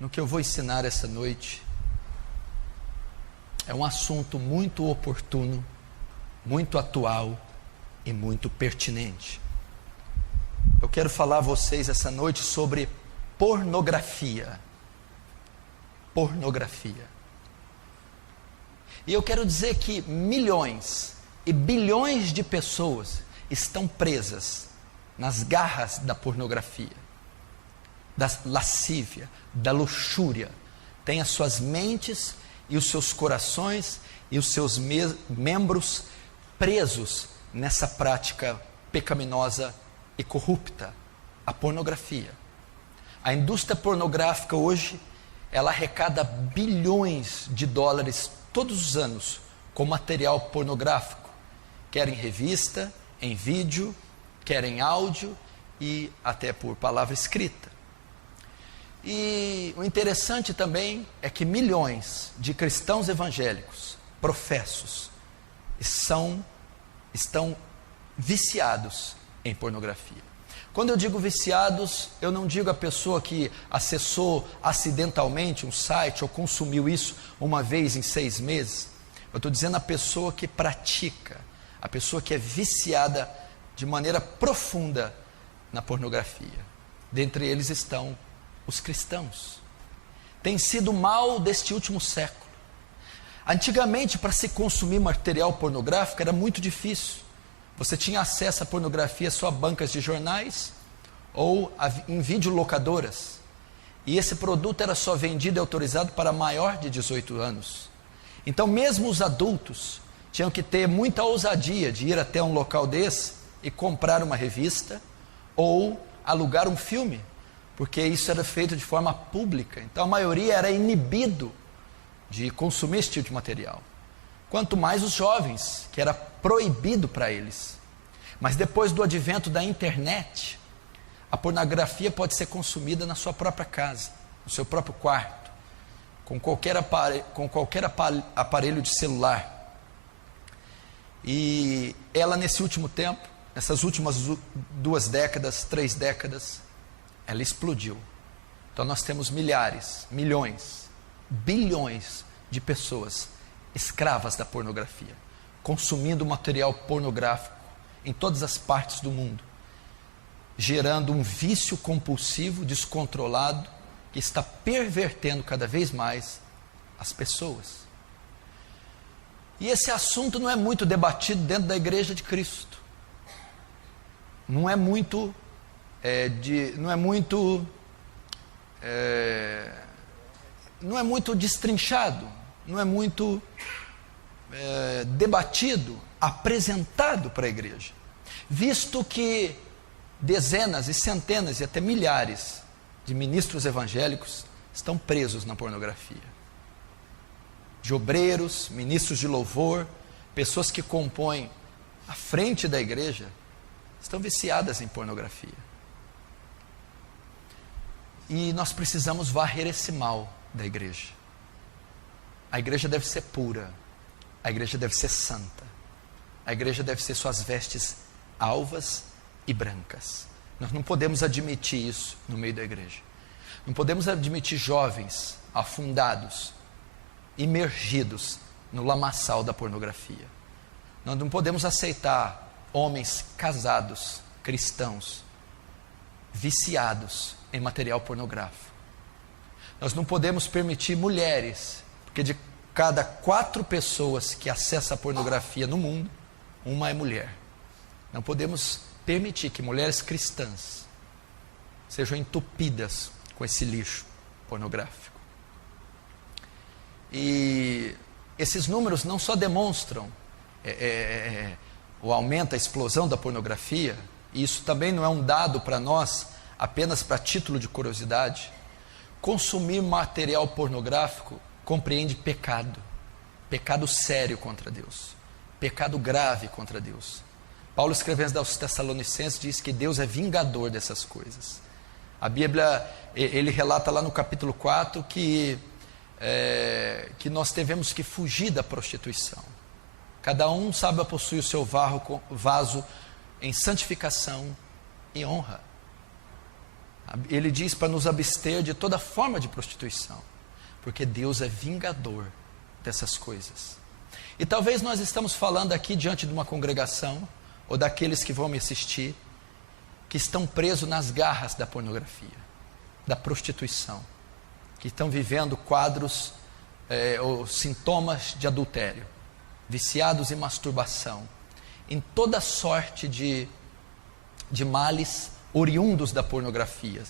no que eu vou ensinar essa noite é um assunto muito oportuno, muito atual e muito pertinente. Eu quero falar a vocês essa noite sobre pornografia. Pornografia. E eu quero dizer que milhões e bilhões de pessoas estão presas nas garras da pornografia, da lascívia, da luxúria. Tem as suas mentes e os seus corações e os seus membros presos nessa prática pecaminosa e corrupta, a pornografia. A indústria pornográfica hoje, ela arrecada bilhões de dólares todos os anos com material pornográfico, quer em revista, em vídeo, quer em áudio e até por palavra escrita. E o interessante também é que milhões de cristãos evangélicos, professos, estão viciados em pornografia. Quando eu digo viciados, eu não digo a pessoa que acessou acidentalmente um site ou consumiu isso uma vez em 6 meses. Eu estou dizendo a pessoa que pratica, a pessoa que é viciada de maneira profunda na pornografia. Dentre eles estão os cristãos. Tem sido o mal deste último século. Antigamente, para se consumir material pornográfico era muito difícil. Você tinha acesso à pornografia só a bancas de jornais ou em videolocadoras. E esse produto era só vendido e autorizado para maior de 18 anos. Então mesmo os adultos tinham que ter muita ousadia de ir até um local desse e comprar uma revista ou alugar um filme, porque isso era feito de forma pública. Então a maioria era inibido de consumir esse tipo de material. Quanto mais os jovens, que era proibido para eles. Mas depois do advento da internet, a pornografia pode ser consumida na sua própria casa, no seu próprio quarto, com qualquer aparelho de celular. E ela nesse último tempo, nessas últimas 2 décadas, 3 décadas, ela explodiu. Então nós temos milhares, milhões, bilhões de pessoas escravas da pornografia, consumindo material pornográfico em todas as partes do mundo, gerando um vício compulsivo, descontrolado, que está pervertendo cada vez mais as pessoas. E esse assunto não é muito debatido dentro da Igreja de Cristo. Não é muito destrinchado, não é muito debatido, apresentado para a igreja, visto que dezenas e centenas e até milhares de ministros evangélicos estão presos na pornografia. De obreiros, ministros de louvor, pessoas que compõem a frente da igreja, estão viciadas em pornografia. E nós precisamos varrer esse mal da igreja. A igreja deve ser pura, a igreja deve ser santa, a igreja deve ser suas vestes alvas e brancas. Nós não podemos admitir isso no meio da igreja. Não podemos admitir jovens afundados, imergidos no lamaçal da pornografia. Nós não podemos aceitar homens casados, cristãos, viciados em material pornográfico. Nós não podemos permitir mulheres, porque de cada 4 pessoas que acessam a pornografia no mundo, uma é mulher. Não podemos permitir que mulheres cristãs sejam entupidas com esse lixo pornográfico. E esses números não só demonstram o aumento, a explosão da pornografia, e isso também não é um dado para nós, apenas para título de curiosidade. Consumir material pornográfico compreende pecado, pecado sério contra Deus, pecado grave contra Deus. Paulo, escrevendo aos Tessalonicenses, diz que Deus é vingador dessas coisas. A Bíblia, ele relata lá no capítulo 4 que nós devemos que fugir da prostituição. Cada um sabe possuir o seu vaso em santificação e honra. Ele diz para nos abster de toda forma de prostituição, porque Deus é vingador dessas coisas. E talvez nós estamos falando aqui diante de uma congregação, ou daqueles que vão me assistir, que estão presos nas garras da pornografia, da prostituição, que estão vivendo quadros ou sintomas de adultério, viciados em masturbação, em toda sorte de males oriundos da pornografia.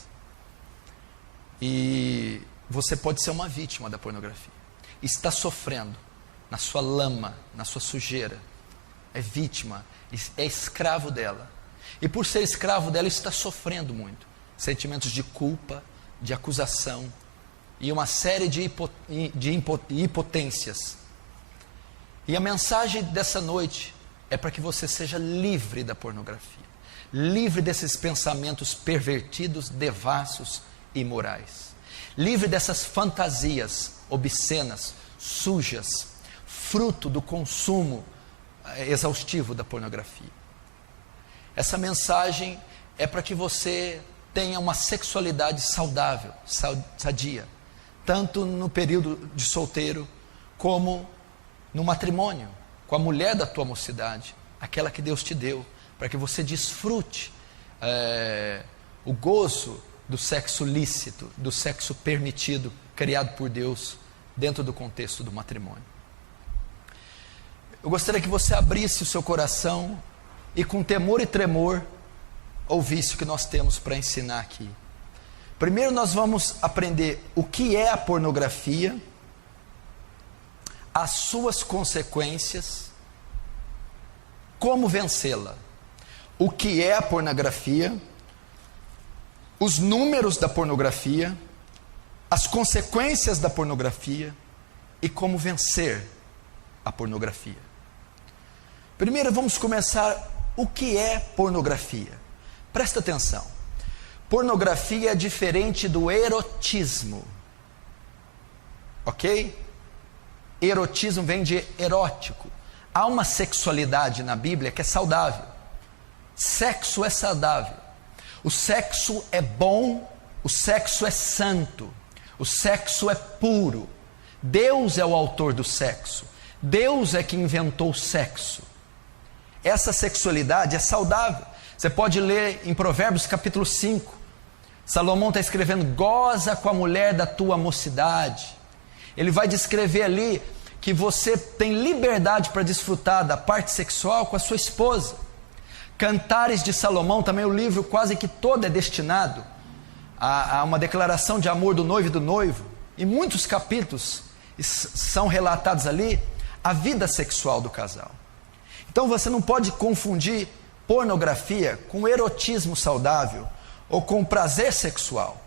E você pode ser uma vítima da pornografia, está sofrendo na sua lama, na sua sujeira, é vítima, é escravo dela, e por ser escravo dela está sofrendo muito, sentimentos de culpa, de acusação, e uma série de impotências. E a mensagem dessa noite é para que você seja livre da pornografia, livre desses pensamentos pervertidos, devassos e imorais, livre dessas fantasias obscenas, sujas, fruto do consumo exaustivo da pornografia. Essa mensagem é para que você tenha uma sexualidade saudável, sadia, tanto no período de solteiro, como no matrimônio, com a mulher da tua mocidade, aquela que Deus te deu, para que você desfrute o gozo do sexo lícito, do sexo permitido, criado por Deus, dentro do contexto do matrimônio. Eu gostaria que você abrisse o seu coração e com temor e tremor ouvisse o que nós temos para ensinar aqui. Primeiro nós vamos aprender o que é a pornografia, as suas consequências, como vencê-la. O que é a pornografia, os números da pornografia, as consequências da pornografia e como vencer a pornografia. Primeiro vamos começar o que é pornografia. Presta atenção. Pornografia é diferente do erotismo. Ok? Erotismo vem de erótico. Há uma sexualidade na Bíblia que é saudável. Sexo é saudável. O sexo é bom, o sexo é santo, o sexo é puro. Deus é o autor do sexo. Deus é que inventou o sexo. Essa sexualidade é saudável. Você pode ler em Provérbios capítulo 5. Salomão está escrevendo: goza com a mulher da tua mocidade. Ele vai descrever ali que você tem liberdade para desfrutar da parte sexual com a sua esposa. Cantares de Salomão, também o livro quase que todo é destinado a uma declaração de amor do noivo e do noivo. Em muitos capítulos são relatados ali a vida sexual do casal. Então você não pode confundir pornografia com erotismo saudável ou com prazer sexual.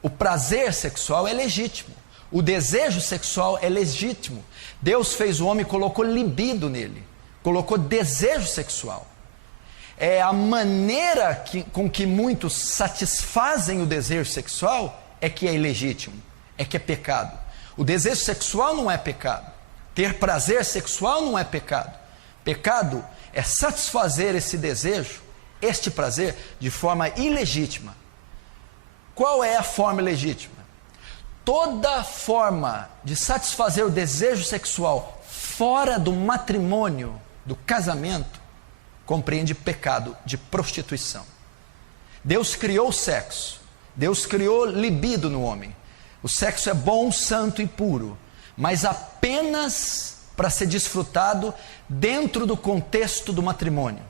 O prazer sexual é legítimo, o desejo sexual é legítimo. Deus fez o homem e colocou libido nele, colocou desejo sexual. É a maneira com que muitos satisfazem o desejo sexual é que é ilegítimo, é que é pecado. O desejo sexual não é pecado, ter prazer sexual não é pecado. Pecado é satisfazer esse desejo, este prazer, de forma ilegítima. Qual é a forma legítima? Toda forma de satisfazer o desejo sexual fora do matrimônio, do casamento, compreende pecado de prostituição. Deus criou o sexo, Deus criou libido no homem. O sexo é bom, santo e puro, mas apenas para ser desfrutado dentro do contexto do matrimônio.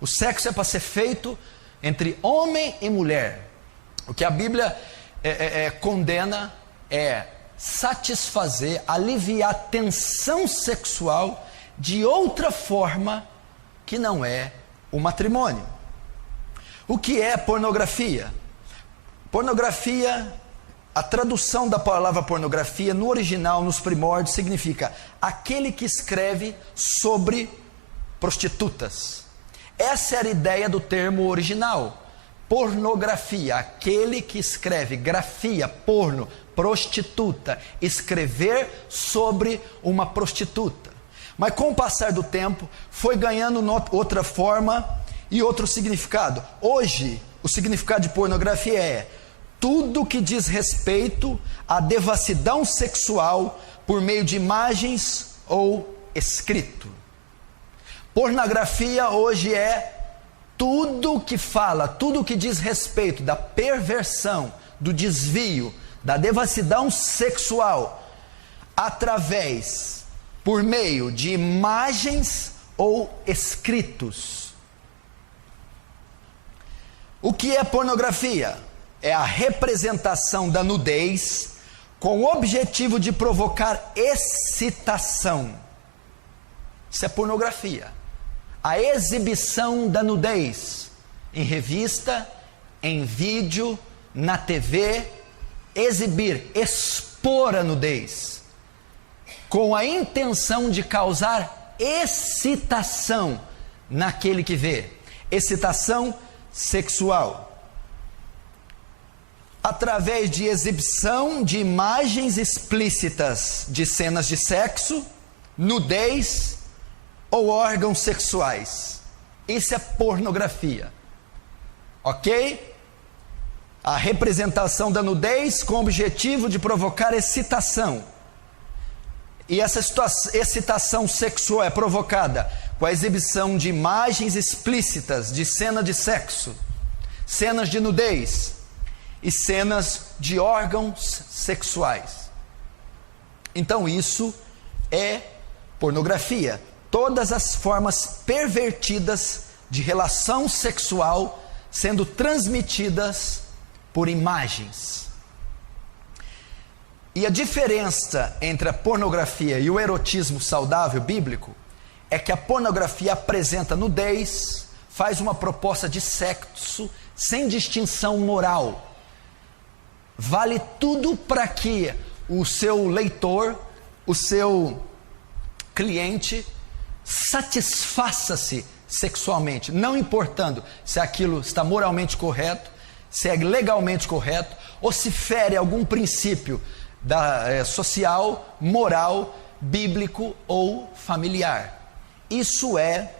O sexo é para ser feito entre homem e mulher. O que a Bíblia condena é satisfazer, aliviar a tensão sexual de outra forma que não é o matrimônio. O que é pornografia? Pornografia, a tradução da palavra pornografia no original, nos primórdios, significa aquele que escreve sobre prostitutas. Essa era a ideia do termo original. Pornografia, aquele que escreve, grafia, porno, prostituta, escrever sobre uma prostituta. Mas com o passar do tempo, foi ganhando outra forma e outro significado. Hoje, o significado de pornografia é tudo que diz respeito à devassidão sexual por meio de imagens ou escrito. Pornografia hoje é tudo que fala, tudo que diz respeito da perversão, do desvio, da devassidão sexual, por meio de imagens ou escritos. O que é pornografia? É a representação da nudez com o objetivo de provocar excitação. Isso é pornografia. A exibição da nudez em revista, em vídeo, na TV, expor a nudez, com a intenção de causar excitação naquele que vê, excitação sexual, através de exibição de imagens explícitas de cenas de sexo, nudez ou órgãos sexuais. Isso é pornografia, ok? A representação da nudez com o objetivo de provocar excitação. E essa excitação sexual é provocada com a exibição de imagens explícitas de cena de sexo, cenas de nudez e cenas de órgãos sexuais. Então isso é pornografia. Todas as formas pervertidas de relação sexual sendo transmitidas por imagens. E a diferença entre a pornografia e o erotismo saudável bíblico é que a pornografia apresenta nudez, faz uma proposta de sexo sem distinção moral. Vale tudo para que o seu leitor, o seu cliente, satisfaça-se sexualmente, não importando se aquilo está moralmente correto, se é legalmente correto, ou se fere algum princípio social, moral, bíblico ou familiar. Isso é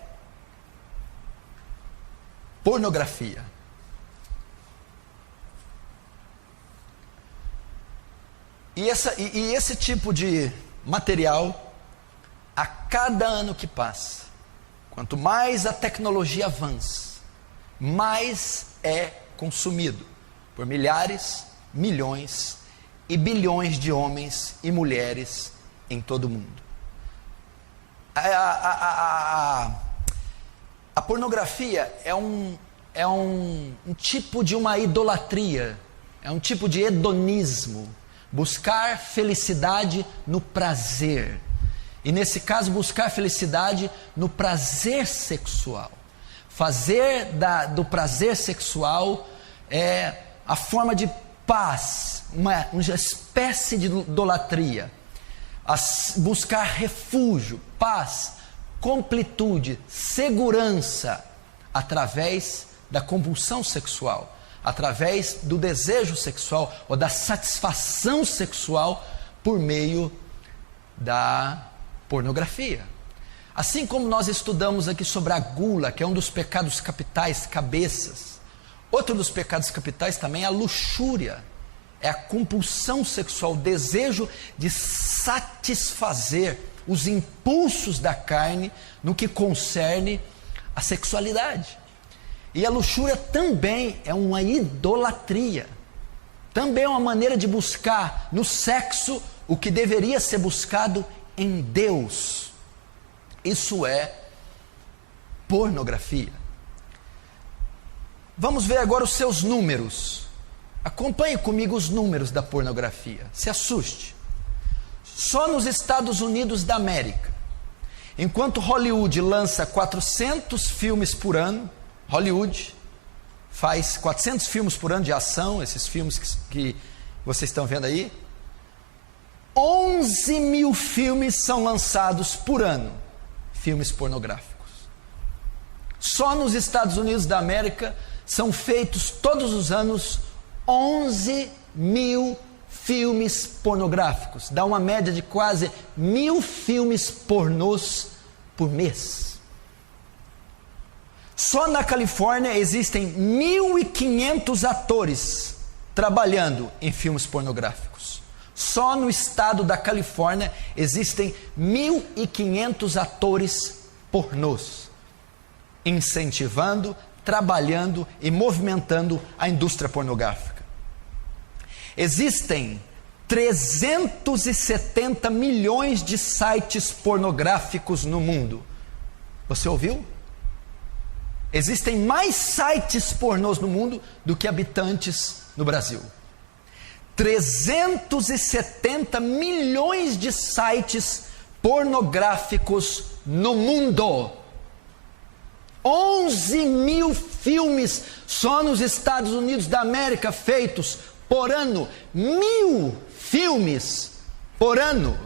pornografia. E esse tipo de material, a cada ano que passa, quanto mais a tecnologia avança, mais é consumido por milhares, milhões e bilhões de homens e mulheres em todo o mundo. A pornografia é um tipo de uma idolatria, é um tipo de hedonismo, buscar felicidade no prazer. E nesse caso, buscar felicidade no prazer sexual. Fazer do prazer sexual a forma de paz, uma espécie de idolatria. Buscar refúgio, paz, completude, segurança, através da compulsão sexual, através do desejo sexual ou da satisfação sexual por meio da pornografia. Assim como nós estudamos aqui sobre a gula, que é um dos pecados capitais, cabeças, outro dos pecados capitais também é a luxúria, é a compulsão sexual, o desejo de satisfazer os impulsos da carne no que concerne a sexualidade. E a luxúria também é uma idolatria, também é uma maneira de buscar no sexo o que deveria ser buscado em Deus. Isso é pornografia. Vamos ver agora os seus números. Acompanhe comigo os números da pornografia. Se assuste. Só nos Estados Unidos da América, enquanto Hollywood lança 400 filmes por ano, Hollywood faz 400 filmes por ano de ação, esses filmes que vocês estão vendo aí, 11 mil filmes são lançados por ano, filmes pornográficos. Só nos Estados Unidos da América são feitos todos os anos 11 mil filmes pornográficos. Dá uma média de quase 1.000 filmes pornôs por mês. Só na Califórnia existem 1.500 atores trabalhando em filmes pornográficos. Só no estado da Califórnia existem 1.500 atores pornôs, incentivando, trabalhando e movimentando a indústria pornográfica. Existem 370 milhões de sites pornográficos no mundo. Você ouviu? Existem mais sites pornôs no mundo do que habitantes no Brasil. 370 milhões de sites pornográficos no mundo. 11 mil filmes só nos Estados Unidos da América feitos por ano. 1.000 filmes por ano.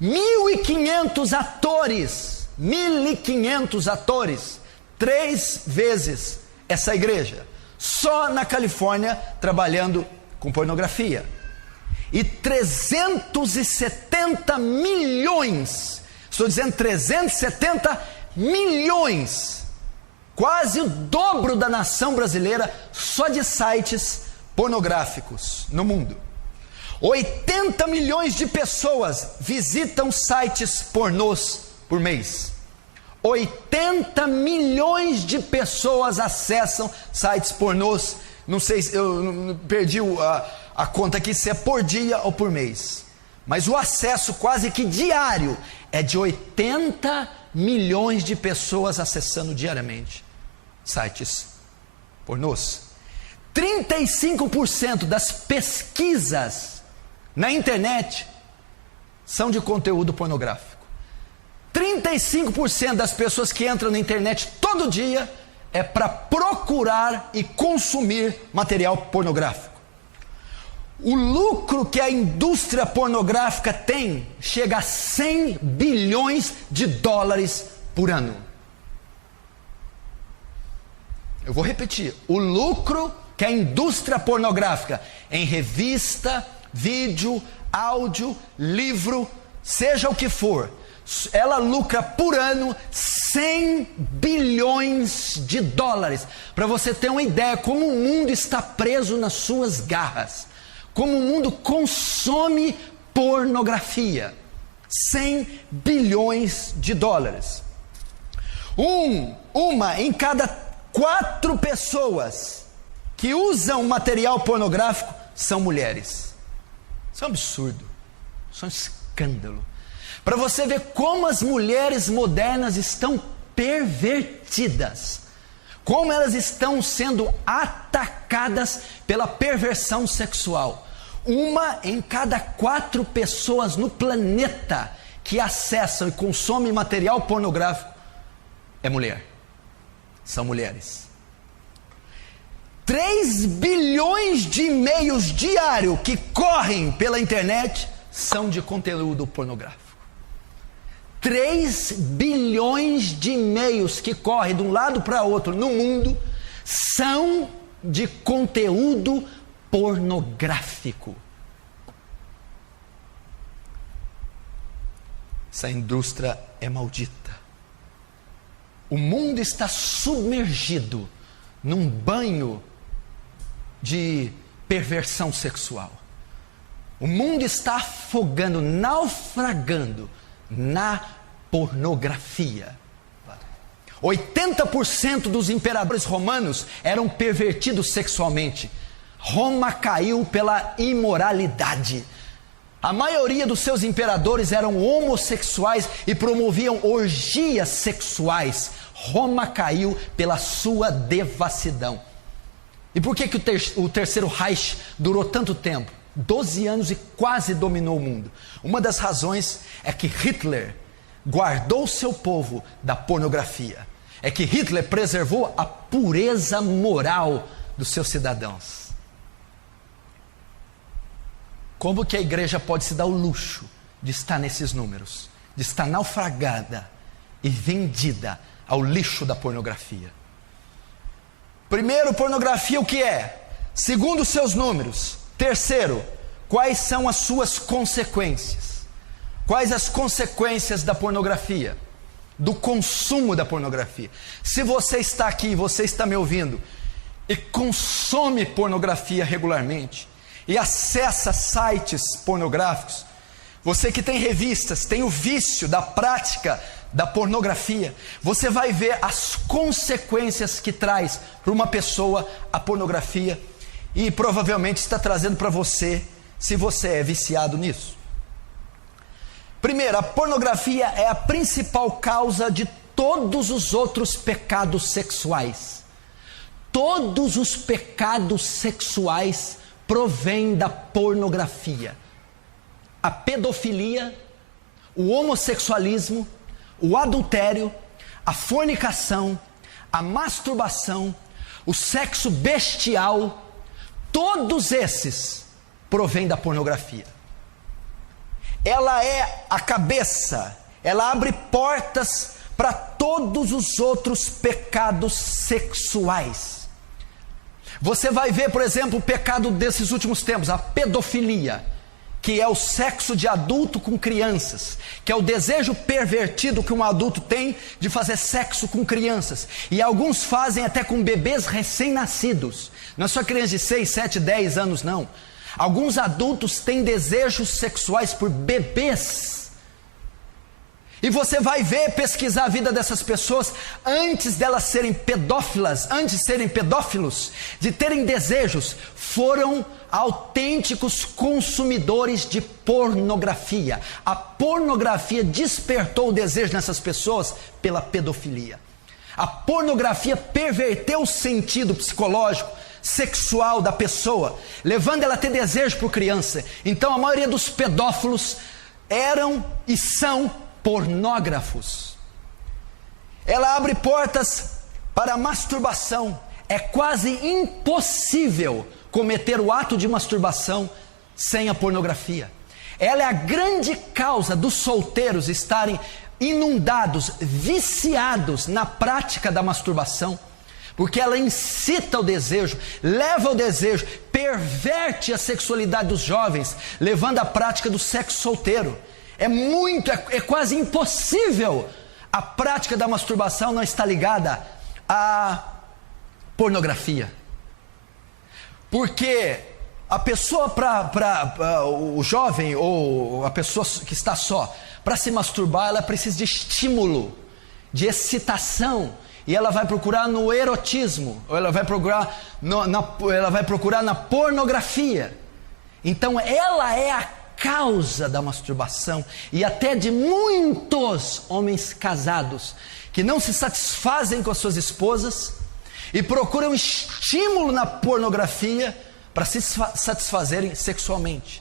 1.500 atores. 1.500 atores. 3 vezes essa igreja. Só na Califórnia trabalhando com pornografia. E 370 milhões, estou dizendo 370 milhões, quase o dobro da nação brasileira, só de sites pornográficos no mundo. 80 milhões de pessoas visitam sites pornôs por mês. 80 milhões de pessoas acessam sites pornôs. Não sei, eu perdi a conta aqui se é por dia ou por mês. Mas o acesso quase que diário é de 80 milhões de pessoas acessando diariamente sites pornôs. 35% das pesquisas na internet são de conteúdo pornográfico. 35% das pessoas que entram na internet todo dia é para procurar e consumir material pornográfico. O lucro que a indústria pornográfica tem chega a 100 bilhões de dólares por ano. Eu vou repetir. O lucro que a indústria pornográfica em revista, vídeo, áudio, livro, seja o que for, ela lucra por ano 100 bilhões de dólares. Para você ter uma ideia como o mundo está preso nas suas garras. Como o mundo consome pornografia. 100 bilhões de dólares. Uma em cada 4 pessoas que usam material pornográfico são mulheres. Isso é um absurdo. Isso é um escândalo. Para você ver como as mulheres modernas estão pervertidas. Como elas estão sendo atacadas pela perversão sexual. Uma em cada 4 pessoas no planeta que acessam e consomem material pornográfico é mulher. São mulheres. 3 bilhões de e-mails diários que correm pela internet são de conteúdo pornográfico. 3 bilhões de e-mails que correm de um lado para outro no mundo são de conteúdo pornográfico. Essa indústria é maldita. O mundo está submergido num banho de perversão sexual. O mundo está afogando, naufragando na pornografia. 80% dos imperadores romanos eram pervertidos sexualmente. Roma caiu pela imoralidade. A maioria dos seus imperadores eram homossexuais e promoviam orgias sexuais. Roma caiu pela sua devassidão. E por que o terceiro Reich durou tanto tempo? 12 anos e quase dominou o mundo. Uma das razões é que Hitler guardou seu povo da pornografia. É que Hitler preservou a pureza moral dos seus cidadãos. Como que a igreja pode se dar o luxo de estar nesses números? De estar naufragada e vendida ao lixo da pornografia. Primeiro, pornografia o que é? Segundo, os seus números. Terceiro, quais são as suas consequências? Quais as consequências da pornografia? do consumo da pornografia. Se você está aqui, você está me ouvindo e consome pornografia regularmente e acessa sites pornográficos, você que tem revistas, tem o vício da prática da pornografia, você vai ver as consequências que traz para uma pessoa a pornografia, e provavelmente está trazendo para você, se você é viciado nisso. Primeiro, a pornografia é a principal causa de todos os outros pecados sexuais. Todos os pecados sexuais provêm da pornografia. A pedofilia, o homossexualismo, o adultério, a fornicação, a masturbação, o sexo bestial, todos esses provêm da pornografia. Ela é a cabeça, ela abre portas para todos os outros pecados sexuais. Você vai ver, por exemplo, o pecado desses últimos tempos, a pedofilia, que é o sexo de adulto com crianças, que é o desejo pervertido que um adulto tem de fazer sexo com crianças, e alguns fazem até com bebês recém-nascidos, não é só criança de 6, 7, 10 anos não, alguns adultos têm desejos sexuais por bebês, e você vai ver, pesquisar a vida dessas pessoas, antes delas serem pedófilas, antes de serem pedófilos, de terem desejos, foram autênticos consumidores de pornografia. A pornografia despertou o desejo nessas pessoas pela pedofilia. A pornografia perverteu o sentido psicológico, sexual da pessoa, levando ela a ter desejo por criança. Então a maioria dos pedófilos eram e são pornógrafos. Ela abre portas para a masturbação. É quase impossível cometer o ato de masturbação sem a pornografia. Ela é a grande causa dos solteiros estarem inundados, viciados na prática da masturbação, porque ela incita o desejo, leva ao desejo, perverte a sexualidade dos jovens, levando à prática do sexo solteiro. É quase impossível a prática da masturbação não estar ligada à pornografia. Porque a pessoa, o jovem ou a pessoa que está só, para se masturbar, ela precisa de estímulo, de excitação, e ela vai procurar no erotismo, ou ela vai procurar na pornografia. Então ela é a causa da masturbação e até de muitos homens casados que não se satisfazem com as suas esposas e procuram estímulo na pornografia para se satisfazerem sexualmente.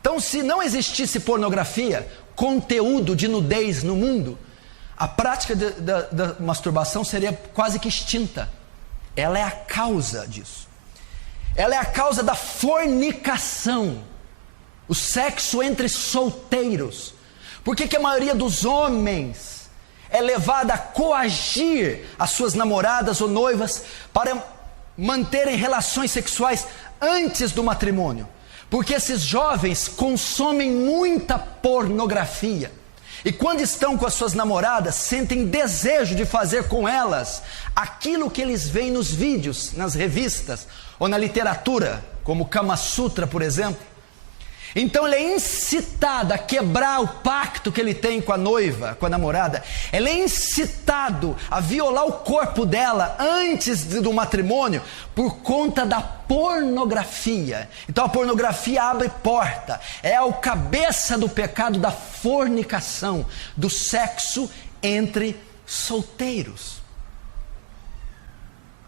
Então, se não existisse pornografia, conteúdo de nudez no mundo, a prática da masturbação seria quase que extinta. Ela é a causa disso. Ela é a causa da fornicação, o sexo entre solteiros. Por que a maioria dos homens é levada a coagir as suas namoradas ou noivas para manterem relações sexuais antes do matrimônio? Porque esses jovens consomem muita pornografia, e quando estão com as suas namoradas, sentem desejo de fazer com elas aquilo que eles veem nos vídeos, nas revistas ou na literatura, como Kama Sutra, por exemplo. Então ele é incitado a quebrar o pacto que ele tem com a noiva, com a namorada. Ele é incitado a violar o corpo dela antes do matrimônio por conta da pornografia. Então a pornografia abre porta, é o cabeça do pecado da fornicação, do sexo entre solteiros.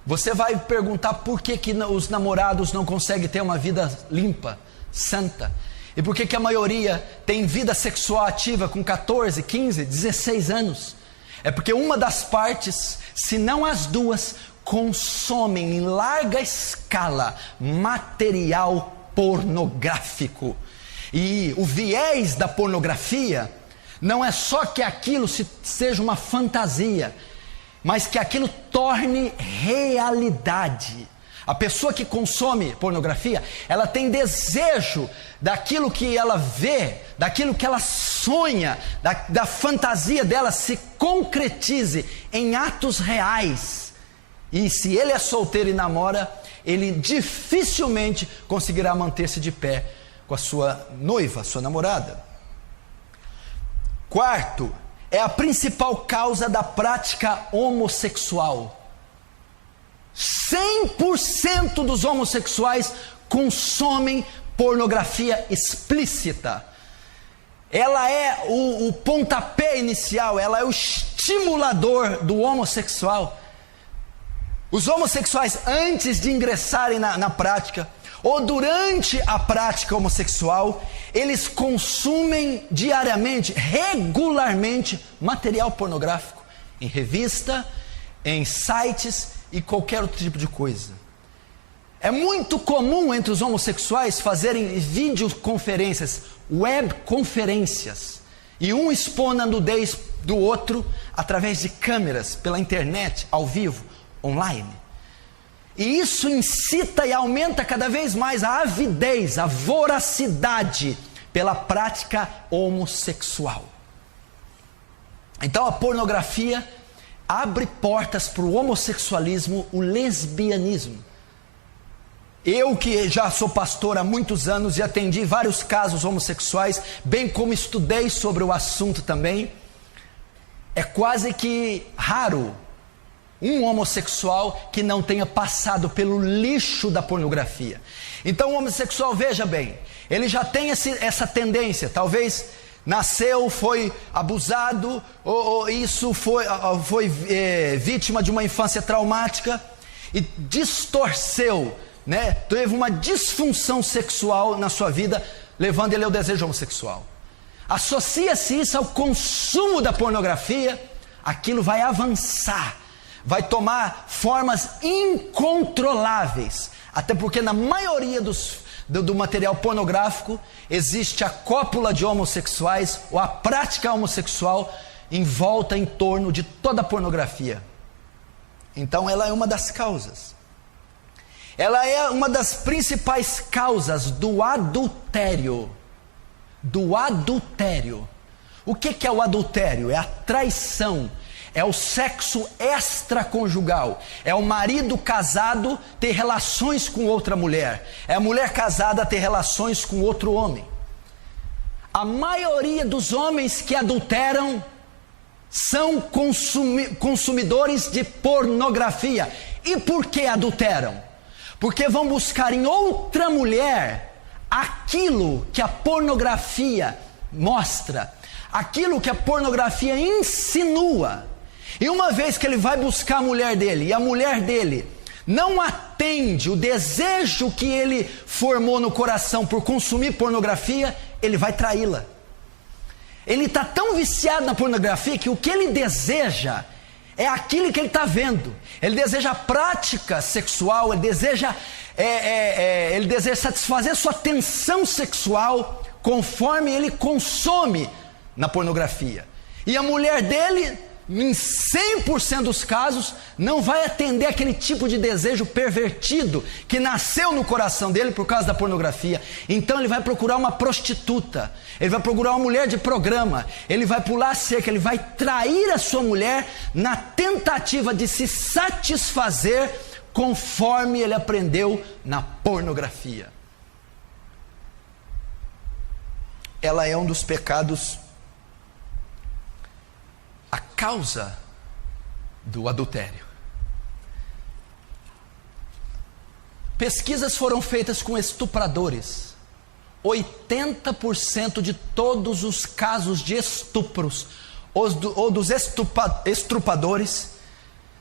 Você vai perguntar por que os namorados não conseguem ter uma vida limpa, santa. E por que a maioria tem vida sexual ativa com 14, 15, 16 anos? É porque uma das partes, se não as duas, consomem em larga escala material pornográfico. E o viés da pornografia não é só que aquilo seja uma fantasia, mas que aquilo torne realidade. A pessoa que consome pornografia, ela tem desejo daquilo que ela vê, daquilo que ela sonha, da fantasia dela se concretize em atos reais. E se ele é solteiro e namora, ele dificilmente conseguirá manter-se de pé com a sua noiva, sua namorada. Quarto, é a principal causa da prática homossexual. 100% dos homossexuais consomem pornografia explícita. Ela é o pontapé inicial, ela é o estimulador do homossexual. Os homossexuais, antes de ingressarem na prática, ou durante a prática homossexual, eles consumem diariamente, regularmente, material pornográfico, em revista, em sites e qualquer outro tipo de coisa. É muito comum entre os homossexuais fazerem videoconferências, webconferências, e um expõe a nudez do outro através de câmeras, pela internet, ao vivo, online. E isso incita e aumenta cada vez mais a avidez, a voracidade pela prática homossexual. Então a pornografia abre portas para o homossexualismo, o lesbianismo. Eu que já sou pastor há muitos anos e atendi vários casos homossexuais, bem como estudei sobre o assunto também, é quase que raro um homossexual que não tenha passado pelo lixo da pornografia. Então o homossexual, veja bem, ele já tem essa tendência, talvez nasceu, foi abusado, ou isso foi vítima de uma infância traumática e distorceu, né? Teve uma disfunção sexual na sua vida, levando ele ao desejo homossexual. Associa-se isso ao consumo da pornografia, aquilo vai avançar, vai tomar formas incontroláveis, até porque na maioria do material pornográfico existe a cópula de homossexuais, ou a prática homossexual em volta, em torno de toda a pornografia. Então ela é uma das causas. Ela é uma das principais causas do adultério. Do adultério. O que é o adultério? É a traição. É o sexo extraconjugal. É o marido casado ter relações com outra mulher. É a mulher casada ter relações com outro homem. A maioria dos homens que adulteram são consumidores de pornografia. E por que adulteram? Porque vão buscar em outra mulher aquilo que a pornografia mostra, aquilo que a pornografia insinua. E uma vez que ele vai buscar a mulher dele, e a mulher dele não atende o desejo que ele formou no coração por consumir pornografia, ele vai traí-la. Ele está tão viciado na pornografia que o que ele deseja é aquilo que ele está vendo. Ele deseja prática sexual, ele deseja satisfazer sua tensão sexual conforme ele consome na pornografia. E a mulher dele, em 100% dos casos, não vai atender aquele tipo de desejo pervertido que nasceu no coração dele por causa da pornografia. Então ele vai procurar uma prostituta, ele vai procurar uma mulher de programa, ele vai pular a cerca, ele vai trair a sua mulher na tentativa de se satisfazer conforme ele aprendeu na pornografia. Ela é um dos pecados, a causa do adultério. Pesquisas foram feitas com estupradores. 80% de todos os casos de estupros ou dos estrupadores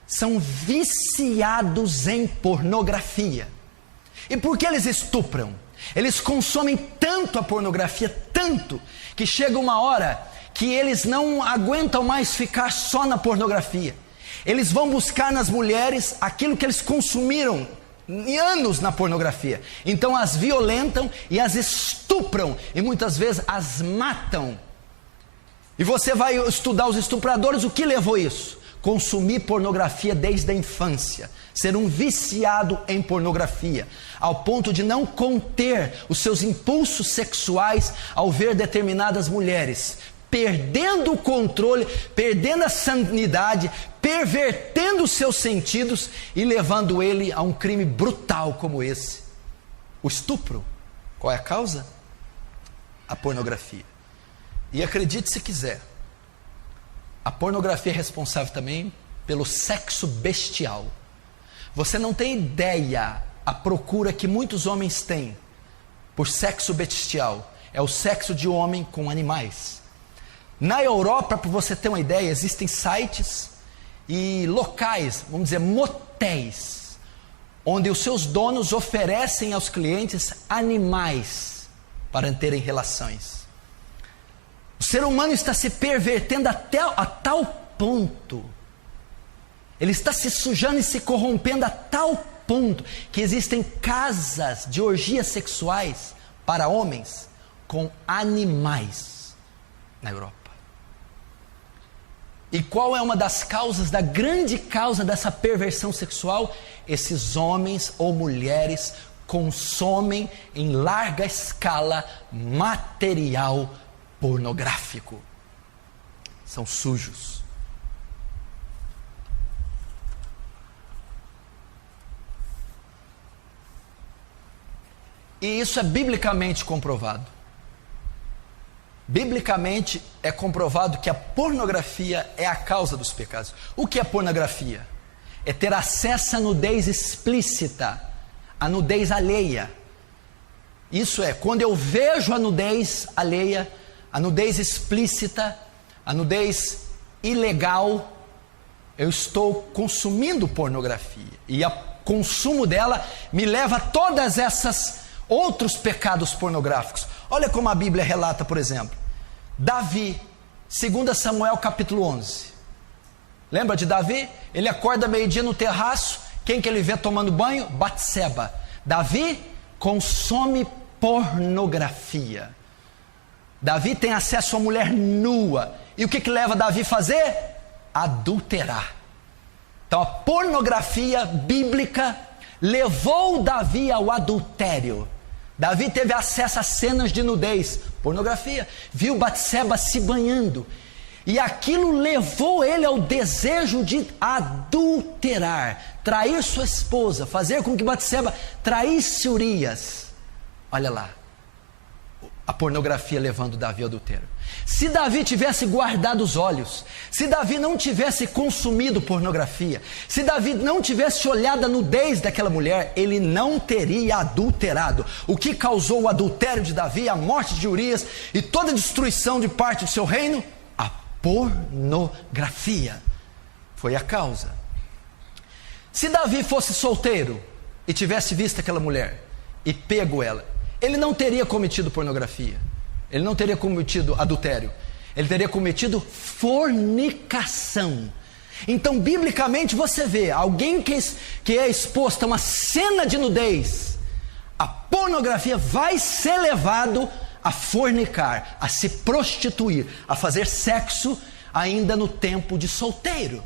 são viciados em pornografia. E por que eles estupram? Eles consomem tanto a pornografia, tanto, que chega uma hora que eles não aguentam mais ficar só na pornografia. Eles vão buscar nas mulheres aquilo que eles consumiram anos na pornografia. Então as violentam e as estupram e muitas vezes as matam. E você vai estudar os estupradores, o que levou isso? consumir pornografia desde a infância, ser um viciado em pornografia, ao ponto de não conter os seus impulsos sexuais ao ver determinadas mulheres, perdendo o controle, perdendo a sanidade, pervertendo os seus sentidos e levando ele a um crime brutal como esse, o estupro. Qual é a causa? A pornografia. E acredite se quiser, a pornografia é responsável também pelo sexo bestial. Você não tem ideia a procura que muitos homens têm por sexo bestial. É o sexo de homem com animais. Na Europa, para você ter uma ideia, existem sites e locais, vamos dizer, motéis, onde os seus donos oferecem aos clientes animais para terem relações. O ser humano está se pervertendo a tal ponto, ele está se sujando e se corrompendo a tal ponto, que existem casas de orgias sexuais para homens com animais na Europa. E qual é uma das causas, da grande causa dessa perversão sexual? Esses homens ou mulheres consomem em larga escala material pornográfico. São sujos. E isso é biblicamente comprovado. Biblicamente é comprovado que a pornografia é a causa dos pecados. O que é pornografia? É ter acesso à nudez explícita, à nudez alheia. Isso é, quando eu vejo a nudez alheia, a nudez explícita, a nudez ilegal, eu estou consumindo pornografia. E o consumo dela me leva a todas essas outros pecados pornográficos. Olha como a Bíblia relata, por exemplo, Davi, 2 Samuel capítulo 11. Lembra de Davi? Ele acorda meio-dia no terraço, quem que ele vê tomando banho? Batseba. Davi consome pornografia. Davi tem acesso a mulher nua. E o que leva Davi a fazer? Adulterar. Então a pornografia bíblica levou Davi ao adultério. Davi teve acesso a cenas de nudez, pornografia, viu Batseba se banhando, e aquilo levou ele ao desejo de adulterar, trair sua esposa, fazer com que Batseba traísse Urias. Olha lá, a pornografia levando Davi ao adultério. Se Davi tivesse guardado os olhos, se Davi não tivesse consumido pornografia, se Davi não tivesse olhado a nudez daquela mulher, ele não teria adulterado. O que causou o adultério de Davi, a morte de Urias e toda a destruição de parte do seu reino? A pornografia foi a causa. Se Davi fosse solteiro e tivesse visto aquela mulher e pego ela, ele não teria cometido pornografia, ele não teria cometido adultério, ele teria cometido fornicação. Então, biblicamente, você vê alguém que é exposto a uma cena de nudez, a pornografia vai ser levado a fornicar, a se prostituir, a fazer sexo ainda no tempo de solteiro.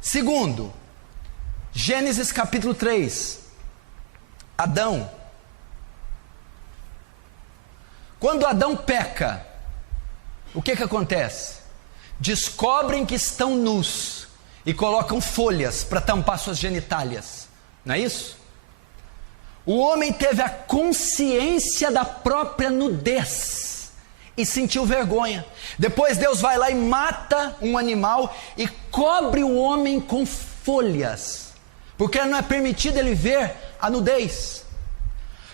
Segundo, Gênesis capítulo 3, Adão. Quando Adão peca, o que acontece? Descobrem que estão nus e colocam folhas para tampar suas genitálias, não é isso? O homem teve a consciência da própria nudez e sentiu vergonha. Depois Deus vai lá e mata um animal e cobre o homem com folhas, porque não é permitido ele ver a nudez.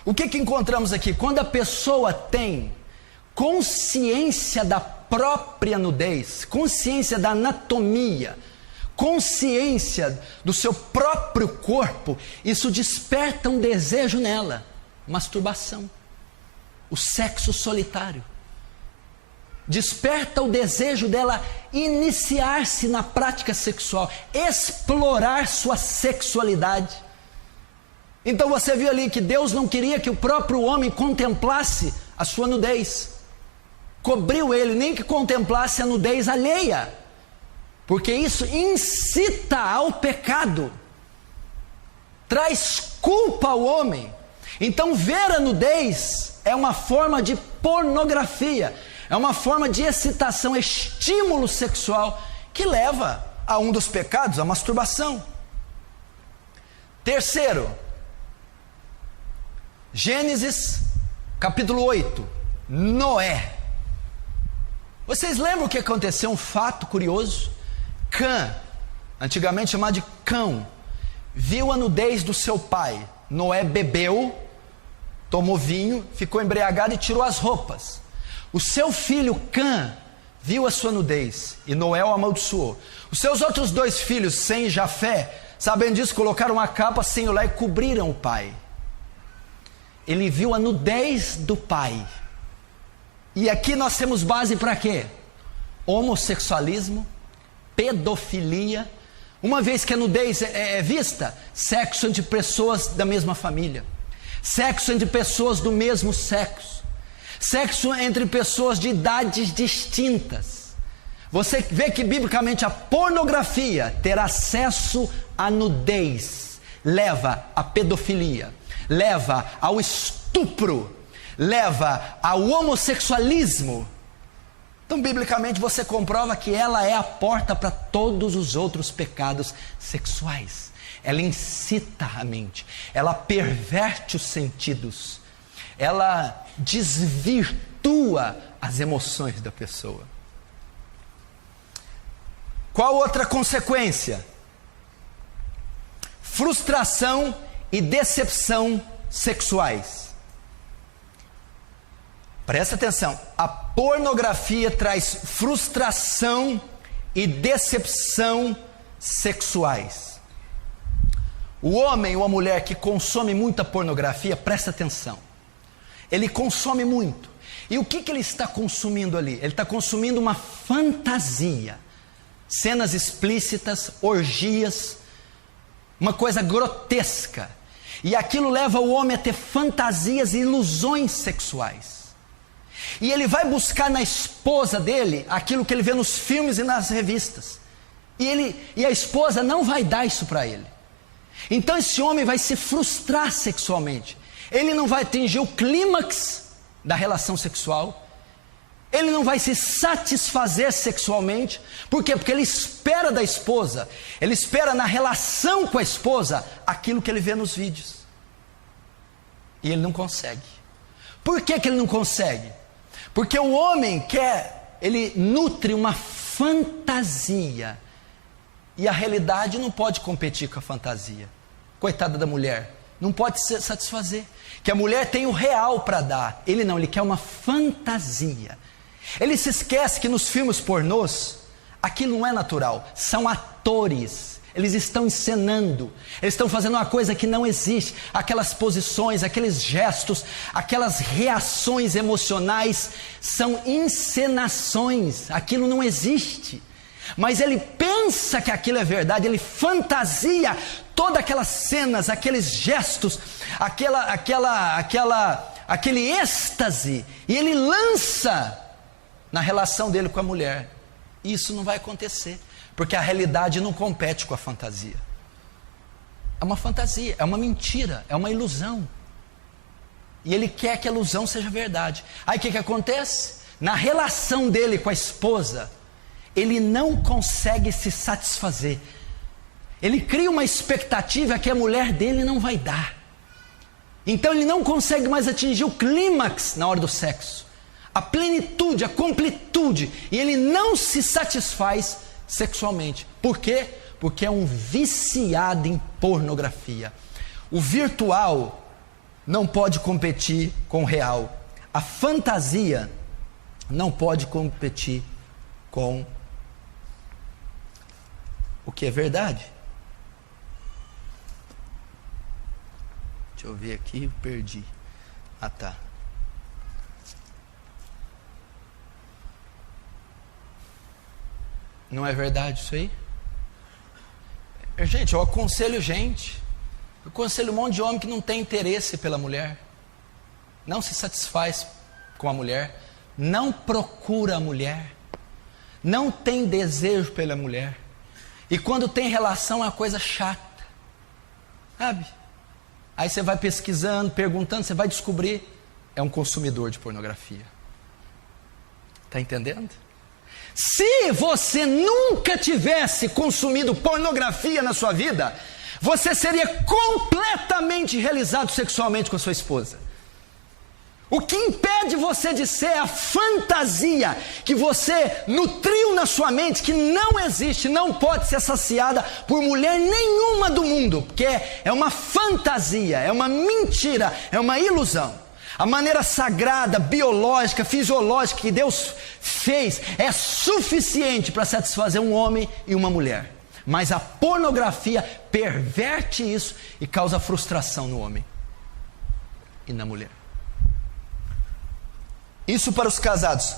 O que encontramos aqui? Quando a pessoa tem consciência da própria nudez, consciência da anatomia, consciência do seu próprio corpo, isso desperta um desejo nela, masturbação, o sexo solitário. Desperta o desejo dela iniciar-se na prática sexual, explorar sua sexualidade. Então você viu ali que Deus não queria que o próprio homem contemplasse a sua nudez. Cobriu ele, nem que contemplasse a nudez alheia. porque isso incita ao pecado, traz culpa ao homem. Então ver a nudez é uma forma de pornografia, é uma forma de excitação, estímulo sexual, que leva a um dos pecados, a masturbação. Terceiro, Gênesis capítulo 8, Noé. Vocês lembram o que aconteceu? Um fato curioso. Cã, antigamente chamado de Cão, viu a nudez do seu pai. Noé bebeu, tomou vinho, ficou embriagado e tirou as roupas. O seu filho Cã viu a sua nudez e Noé o amaldiçoou. Os seus outros dois filhos, Sem e Jafé, sabendo disso, colocaram uma capa sem olhar e cobriram o pai. Ele viu a nudez do pai. E aqui nós temos base para quê? Homossexualismo, pedofilia. Uma vez que a nudez é vista, sexo entre pessoas da mesma família, sexo entre pessoas do mesmo sexo, sexo entre pessoas de idades distintas. Você vê que biblicamente a pornografia, ter acesso à nudez, leva à pedofilia, leva ao estupro, leva ao homossexualismo. Então, biblicamente, você comprova que ela é a porta para todos os outros pecados sexuais. Ela incita a mente, ela perverte os sentidos, ela desvirtua as emoções da pessoa. Qual outra consequência? Frustração e decepção sexuais. Presta atenção, a pornografia traz frustração e decepção sexuais. O homem ou a mulher que consome muita pornografia, presta atenção, ele consome muito. E o que ele está consumindo ali? Ele está consumindo uma fantasia, cenas explícitas, orgias, uma coisa grotesca. E aquilo leva o homem a ter fantasias e ilusões sexuais. E ele vai buscar na esposa dele aquilo que ele vê nos filmes e nas revistas. E a esposa não vai dar isso para ele. Então esse homem vai se frustrar sexualmente. Ele não vai atingir o clímax da relação sexual. Ele não vai se satisfazer sexualmente. Por quê? Porque ele espera da esposa, ele espera na relação com a esposa aquilo que ele vê nos vídeos. E ele não consegue. Por que ele não consegue? Porque o homem ele nutre uma fantasia, e a realidade não pode competir com a fantasia. Coitada da mulher, não pode se satisfazer, que a mulher tem o real para dar, ele não, ele quer uma fantasia. Ele se esquece que nos filmes pornôs, aquilo não é natural, são atores, eles estão encenando, eles estão fazendo uma coisa que não existe, aquelas posições, aqueles gestos, aquelas reações emocionais, são encenações, aquilo não existe, mas ele pensa que aquilo é verdade, ele fantasia todas aquelas cenas, aqueles gestos, aquele êxtase, e ele lança na relação dele com a mulher. Isso não vai acontecer, porque a realidade não compete com a fantasia. É uma fantasia, é uma mentira, é uma ilusão. E ele quer que a ilusão seja verdade. Aí o que acontece? Na relação dele com a esposa, ele não consegue se satisfazer. Ele cria uma expectativa que a mulher dele não vai dar. Então ele não consegue mais atingir o clímax na hora do sexo, a plenitude, a completude, e ele não se satisfaz sexualmente. Por quê? Porque é um viciado em pornografia. O virtual não pode competir com o real. A fantasia não pode competir com o que é verdade. Deixa eu ver aqui, perdi. Ah, tá. Não é verdade isso aí? Gente, eu aconselho um monte de homem que não tem interesse pela mulher, não se satisfaz com a mulher, não procura a mulher, não tem desejo pela mulher, e quando tem relação é uma coisa chata, sabe? Aí você vai pesquisando, perguntando, você vai descobrir, é um consumidor de pornografia. Está entendendo? Se você nunca tivesse consumido pornografia na sua vida, você seria completamente realizado sexualmente com a sua esposa. O que impede você de ser a fantasia que você nutriu na sua mente, que não existe, não pode ser saciada por mulher nenhuma do mundo, porque é uma fantasia, é uma mentira, é uma ilusão. A maneira sagrada, biológica, fisiológica que Deus fez é suficiente para satisfazer um homem e uma mulher. Mas a pornografia perverte isso e causa frustração no homem e na mulher. Isso para os casados.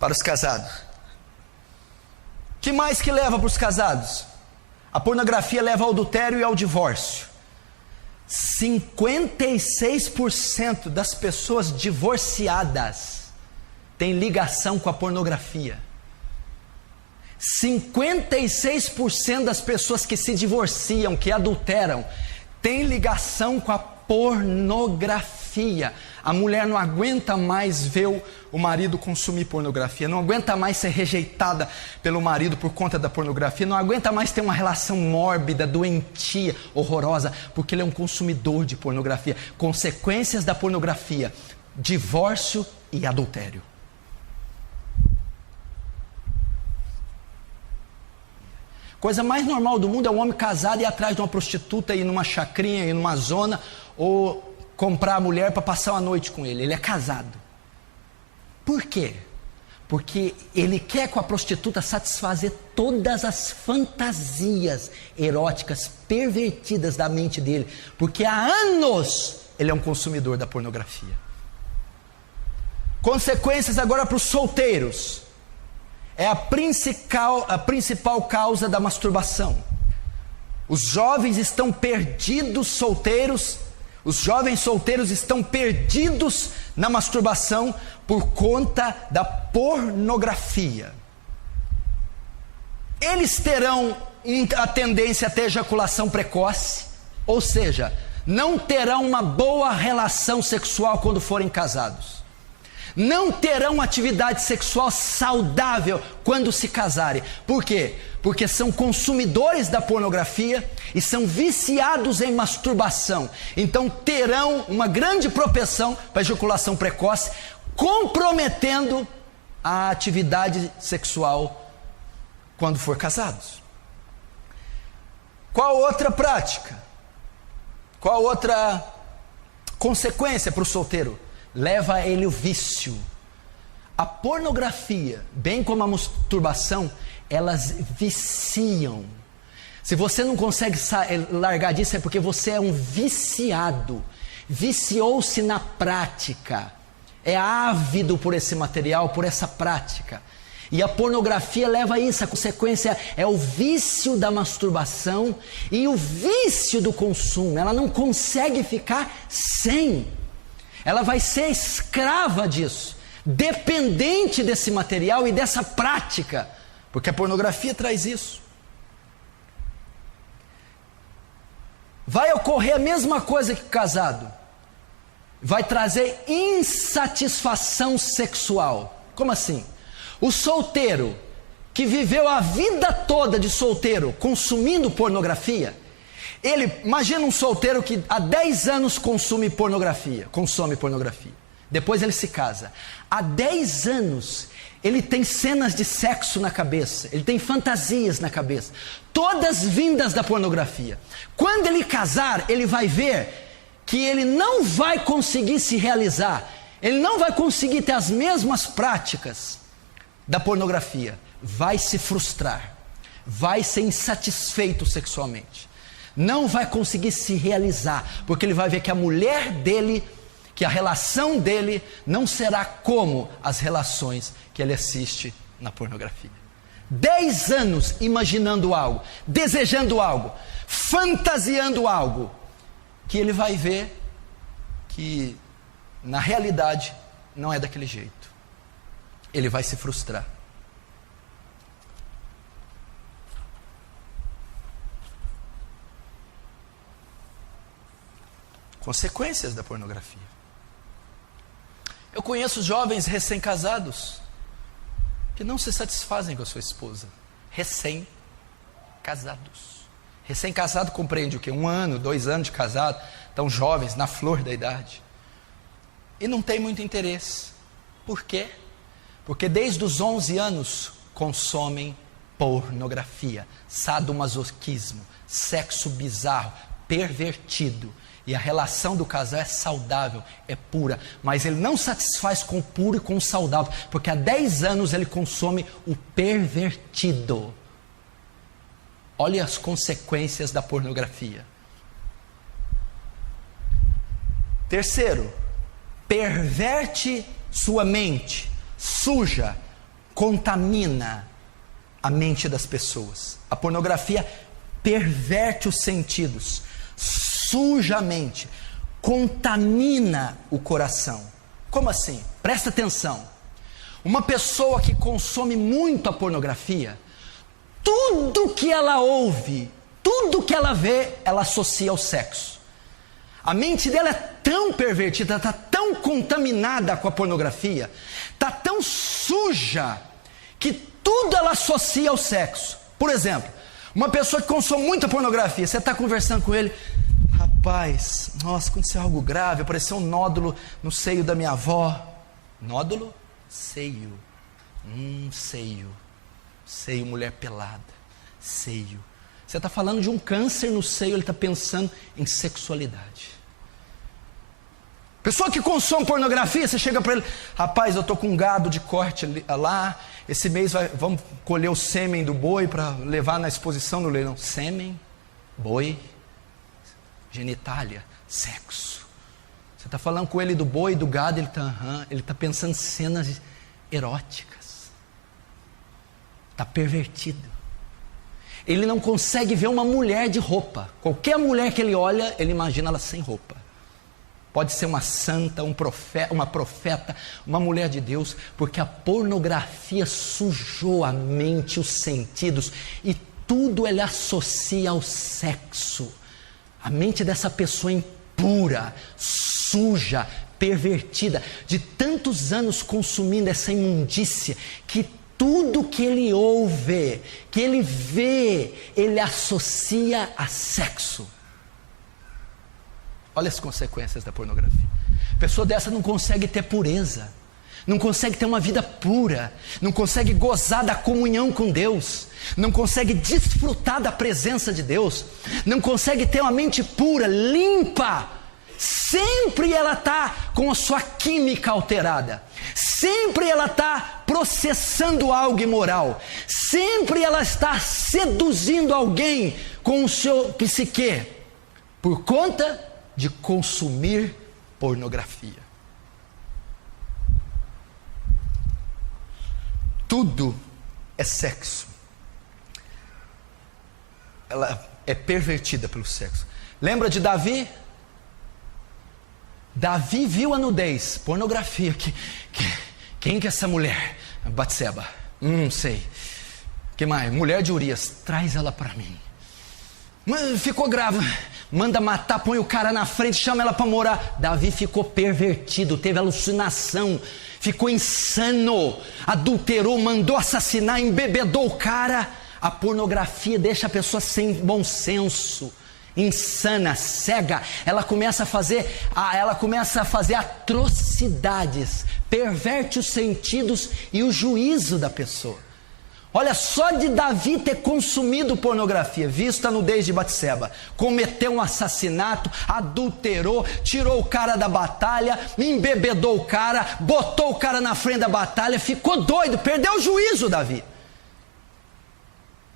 Para os casados. Que mais que leva para os casados? A pornografia leva ao adultério e ao divórcio. 56% das pessoas divorciadas têm ligação com a pornografia. 56% das pessoas que se divorciam, que adulteram, têm ligação com a pornografia. A mulher não aguenta mais ver o marido consumir pornografia, não aguenta mais ser rejeitada pelo marido por conta da pornografia, não aguenta mais ter uma relação mórbida, doentia, horrorosa, porque ele é um consumidor de pornografia. Consequências da pornografia: divórcio e adultério. Coisa mais normal do mundo é o homem casado ir atrás de uma prostituta, ir numa chacrinha, ir numa zona, ou comprar a mulher para passar uma noite com ele. Ele é casado. Por quê? Porque ele quer com a prostituta satisfazer todas as fantasias eróticas pervertidas da mente dele, porque há anos ele é um consumidor da pornografia. Consequências agora para os solteiros. É a principal causa da masturbação. Os jovens estão perdidos solteiros. Os jovens solteiros estão perdidos na masturbação por conta da pornografia. Eles terão a tendência a ter ejaculação precoce, ou seja, não terão uma boa relação sexual quando forem casados. Não terão atividade sexual saudável quando se casarem. Por quê? Porque são consumidores da pornografia e são viciados em masturbação. Então terão uma grande propensão para ejaculação precoce, comprometendo a atividade sexual quando for casados. Qual outra prática? Qual outra consequência para o solteiro? Leva a ele o vício. A pornografia, bem como a masturbação, elas viciam. Se você não consegue largar disso, é porque você é um viciado. Viciou-se na prática. É ávido por esse material, por essa prática. E a pornografia leva a isso. A consequência é o vício da masturbação e o vício do consumo. Ela não consegue ficar sem. Ela vai ser escrava disso, dependente desse material e dessa prática, porque a pornografia traz isso. Vai ocorrer a mesma coisa que o casado, vai trazer insatisfação sexual. Como assim? O solteiro que viveu a vida toda de solteiro consumindo pornografia, imagina um solteiro que há 10 anos consome pornografia. Depois ele se casa. Há 10 anos ele tem cenas de sexo na cabeça, ele tem fantasias na cabeça, todas vindas da pornografia. Quando ele casar, ele vai ver que ele não vai conseguir se realizar, ele não vai conseguir ter as mesmas práticas da pornografia, vai se frustrar, vai ser insatisfeito sexualmente. Não vai conseguir se realizar, porque ele vai ver que a mulher dele, que a relação dele não será como as relações que ele assiste na pornografia. 10 anos imaginando algo, desejando algo, fantasiando algo, que ele vai ver que na realidade não é daquele jeito. Ele vai se frustrar. Consequências da pornografia. Eu conheço jovens recém-casados que não se satisfazem com a sua esposa. Recém-casados. Recém-casado compreende o quê? 1 ano, 2 anos de casado, tão jovens, na flor da idade. E não tem muito interesse. Por quê? Porque desde os 11 anos consomem pornografia, sadomasoquismo, sexo bizarro, pervertido. E a relação do casal é saudável, é pura, mas ele não satisfaz com o puro e com o saudável, porque há 10 anos ele consome o pervertido. Olha as consequências da pornografia. Terceiro, perverte sua mente, suja, contamina a mente das pessoas. A pornografia perverte os sentidos, suja a mente, contamina o coração. Como assim? Presta atenção. Uma pessoa que consome muito a pornografia, tudo que ela ouve, tudo que ela vê, ela associa ao sexo. A mente dela é tão pervertida, está tão contaminada com a pornografia, está tão suja, que tudo ela associa ao sexo. Por exemplo, uma pessoa que consome muita pornografia, você está conversando com ele, rapaz, nossa, aconteceu algo grave, apareceu um nódulo no seio da minha avó. Nódulo? Seio. Seio, mulher pelada. Seio. Você está falando de um câncer no seio, ele está pensando em sexualidade. Pessoa que consome pornografia, você chega para ele, rapaz, eu estou com um gado de corte lá, esse mês vamos colher o sêmen do boi para levar na exposição no leilão. Sêmen, boi, genitália, sexo. Você está falando com ele do boi, do gado, ele está pensando em cenas eróticas. Está pervertido. Ele não consegue ver uma mulher de roupa. Qualquer mulher que ele olha, ele imagina ela sem roupa. Pode ser uma santa, uma profeta, uma mulher de Deus, porque a pornografia sujou a mente, os sentidos, e tudo ele associa ao sexo. A mente dessa pessoa é impura, suja, pervertida, de tantos anos consumindo essa imundícia, que tudo que ele ouve, que ele vê, ele associa a sexo. Olha as consequências da pornografia. A pessoa dessa não consegue ter pureza, não consegue ter uma vida pura, não consegue gozar da comunhão com Deus, não consegue desfrutar da presença de Deus, não consegue ter uma mente pura, limpa. Sempre ela está com a sua química alterada, sempre ela está processando algo imoral, sempre ela está seduzindo alguém com o seu psique, por conta de consumir pornografia. Tudo é sexo. Ela é pervertida pelo sexo. Lembra de Davi? Davi viu a nudez, pornografia. Quem que é essa mulher? Batseba. Não sei. Que mais? Mulher de Urias. Traz ela para mim. Ficou grávida, manda matar, põe o cara na frente, chama ela para morar. Davi ficou pervertido, teve alucinação, ficou insano, adulterou, mandou assassinar, embebedou o cara. A pornografia deixa a pessoa sem bom senso, insana, cega. Ela começa a fazer atrocidades, perverte os sentidos e o juízo da pessoa. Olha, só de Davi ter consumido pornografia, visto a nudez de Batseba, cometeu um assassinato, adulterou, tirou o cara da batalha, embebedou o cara, botou o cara na frente da batalha, ficou doido, perdeu o juízo, Davi.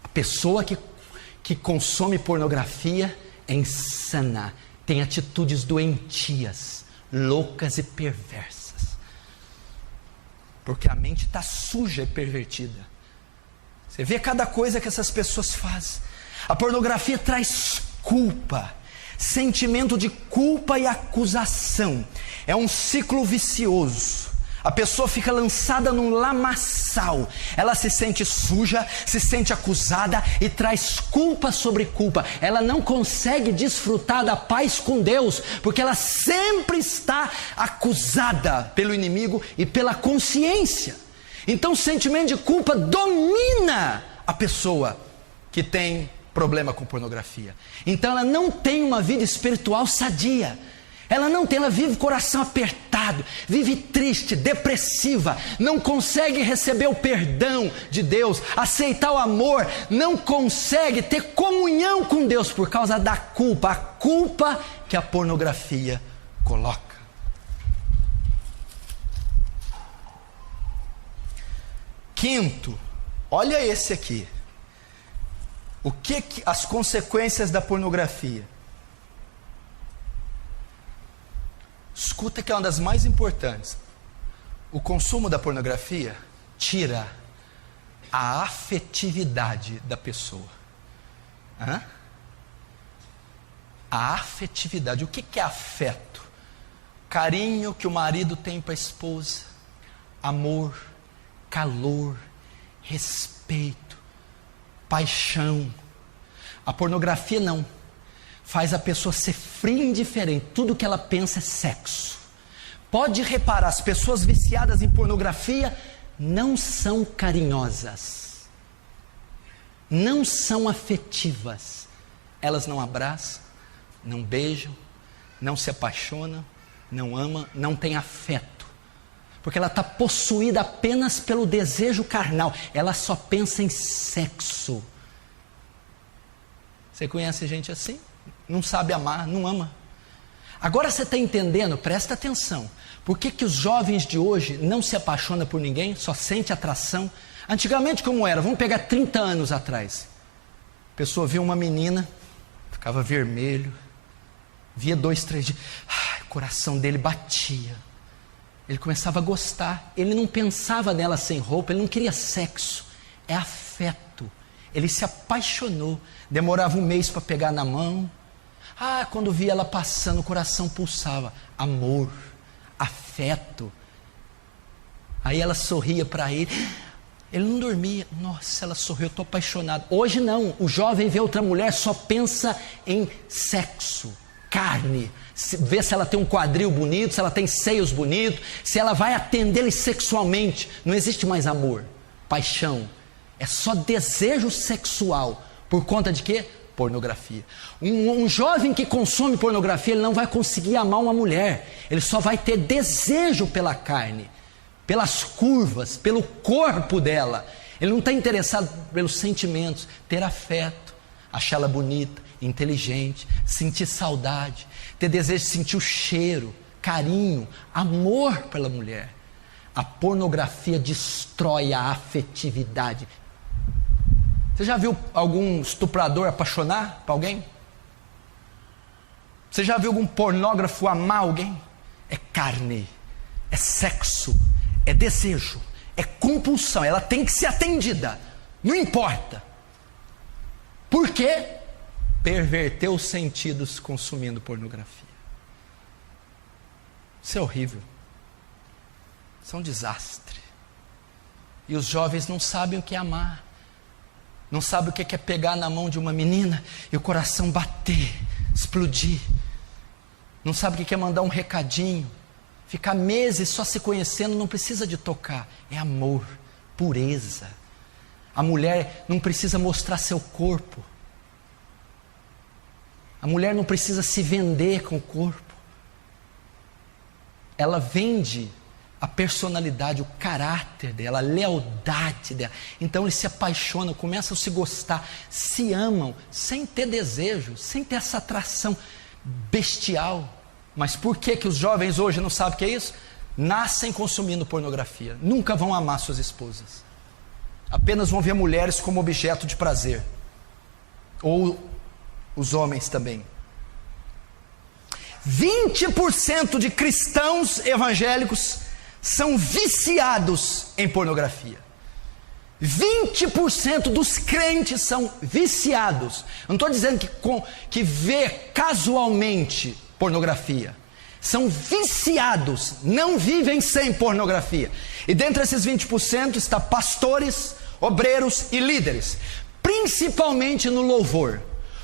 A pessoa que consome pornografia é insana, tem atitudes doentias, loucas e perversas, porque a mente está suja e pervertida. Você vê cada coisa que essas pessoas fazem. A pornografia traz culpa, sentimento de culpa e acusação. É um ciclo vicioso. A pessoa fica lançada num lamaçal. Ela se sente suja, se sente acusada e traz culpa sobre culpa. Ela não consegue desfrutar da paz com Deus, porque ela sempre está acusada pelo inimigo e pela consciência. Então o sentimento de culpa domina a pessoa que tem problema com pornografia. Então ela não tem uma vida espiritual sadia. Ela vive coração apertado, vive triste, depressiva, não consegue receber o perdão de Deus, aceitar o amor, não consegue ter comunhão com Deus por causa da culpa, a culpa que a pornografia coloca. Quinto, olha esse aqui. O que as consequências da pornografia? Escuta que é uma das mais importantes. O consumo da pornografia tira a afetividade da pessoa. A afetividade. O que é afeto? Carinho que o marido tem para a esposa, amor, calor, respeito, paixão. A pornografia não. Faz a pessoa ser fria e indiferente. Tudo que ela pensa é sexo. Pode reparar, as pessoas viciadas em pornografia não são carinhosas, não são afetivas. Elas não abraçam, não beijam, não se apaixonam, não amam, não têm afeto. Porque ela está possuída apenas pelo desejo carnal. Ela só pensa em sexo. Você conhece gente assim? Não sabe amar, não ama. Agora você está entendendo, presta atenção. Por que os jovens de hoje não se apaixonam por ninguém, só sente atração? Antigamente como era? Vamos pegar 30 anos atrás. A pessoa via uma menina, ficava vermelho, via 2, 3 dias, o coração dele batia. Ele começava a gostar, ele não pensava nela sem roupa, ele não queria sexo, é afeto. Ele se apaixonou, demorava 1 mês para pegar na mão. Quando via ela passando, o coração pulsava. Amor, afeto. Aí ela sorria para ele. Ele não dormia. Nossa, ela sorriu, eu estou apaixonado. Hoje não, o jovem vê outra mulher, só pensa em sexo, carne. Vê se ela tem um quadril bonito, se ela tem seios bonitos, se ela vai atendê-lo sexualmente. Não existe mais amor, paixão. É só desejo sexual. Por conta de quê? Pornografia. Um jovem que consome pornografia, ele não vai conseguir amar uma mulher. Ele só vai ter desejo pela carne, pelas curvas, pelo corpo dela. Ele não está interessado pelos sentimentos, ter afeto, achá-la bonita, inteligente, sentir saudade, ter desejo de sentir o cheiro, carinho, amor pela mulher. A pornografia destrói a afetividade. Você já viu algum estuprador apaixonar para alguém? Você já viu algum pornógrafo amar alguém? É carne, é sexo, é desejo, é compulsão. Ela tem que ser atendida, não importa. Por quê? Perverteu os sentidos consumindo pornografia. Isso é horrível. Isso é um desastre. E os jovens não sabem o que é amar. Não sabe o que é pegar na mão de uma menina e o coração bater, explodir. Não sabe o que é mandar um recadinho. Ficar meses só se conhecendo, não precisa de tocar. É amor, pureza. A mulher não precisa mostrar seu corpo. A mulher não precisa se vender com o corpo. Ela vende a personalidade, o caráter dela, a lealdade dela. Então eles se apaixonam, começam a se gostar, se amam, sem ter desejo, sem ter essa atração bestial. Mas por que os jovens hoje não sabem o que é isso? Nascem consumindo pornografia, nunca vão amar suas esposas, apenas vão ver mulheres como objeto de prazer, ou os homens também. 20% de cristãos evangélicos são viciados em pornografia. 20% dos crentes são viciados. Eu não estou dizendo que vê casualmente pornografia. são viciados, não vivem sem pornografia. E dentre esses 20% está pastores, obreiros e líderes, principalmente no louvor.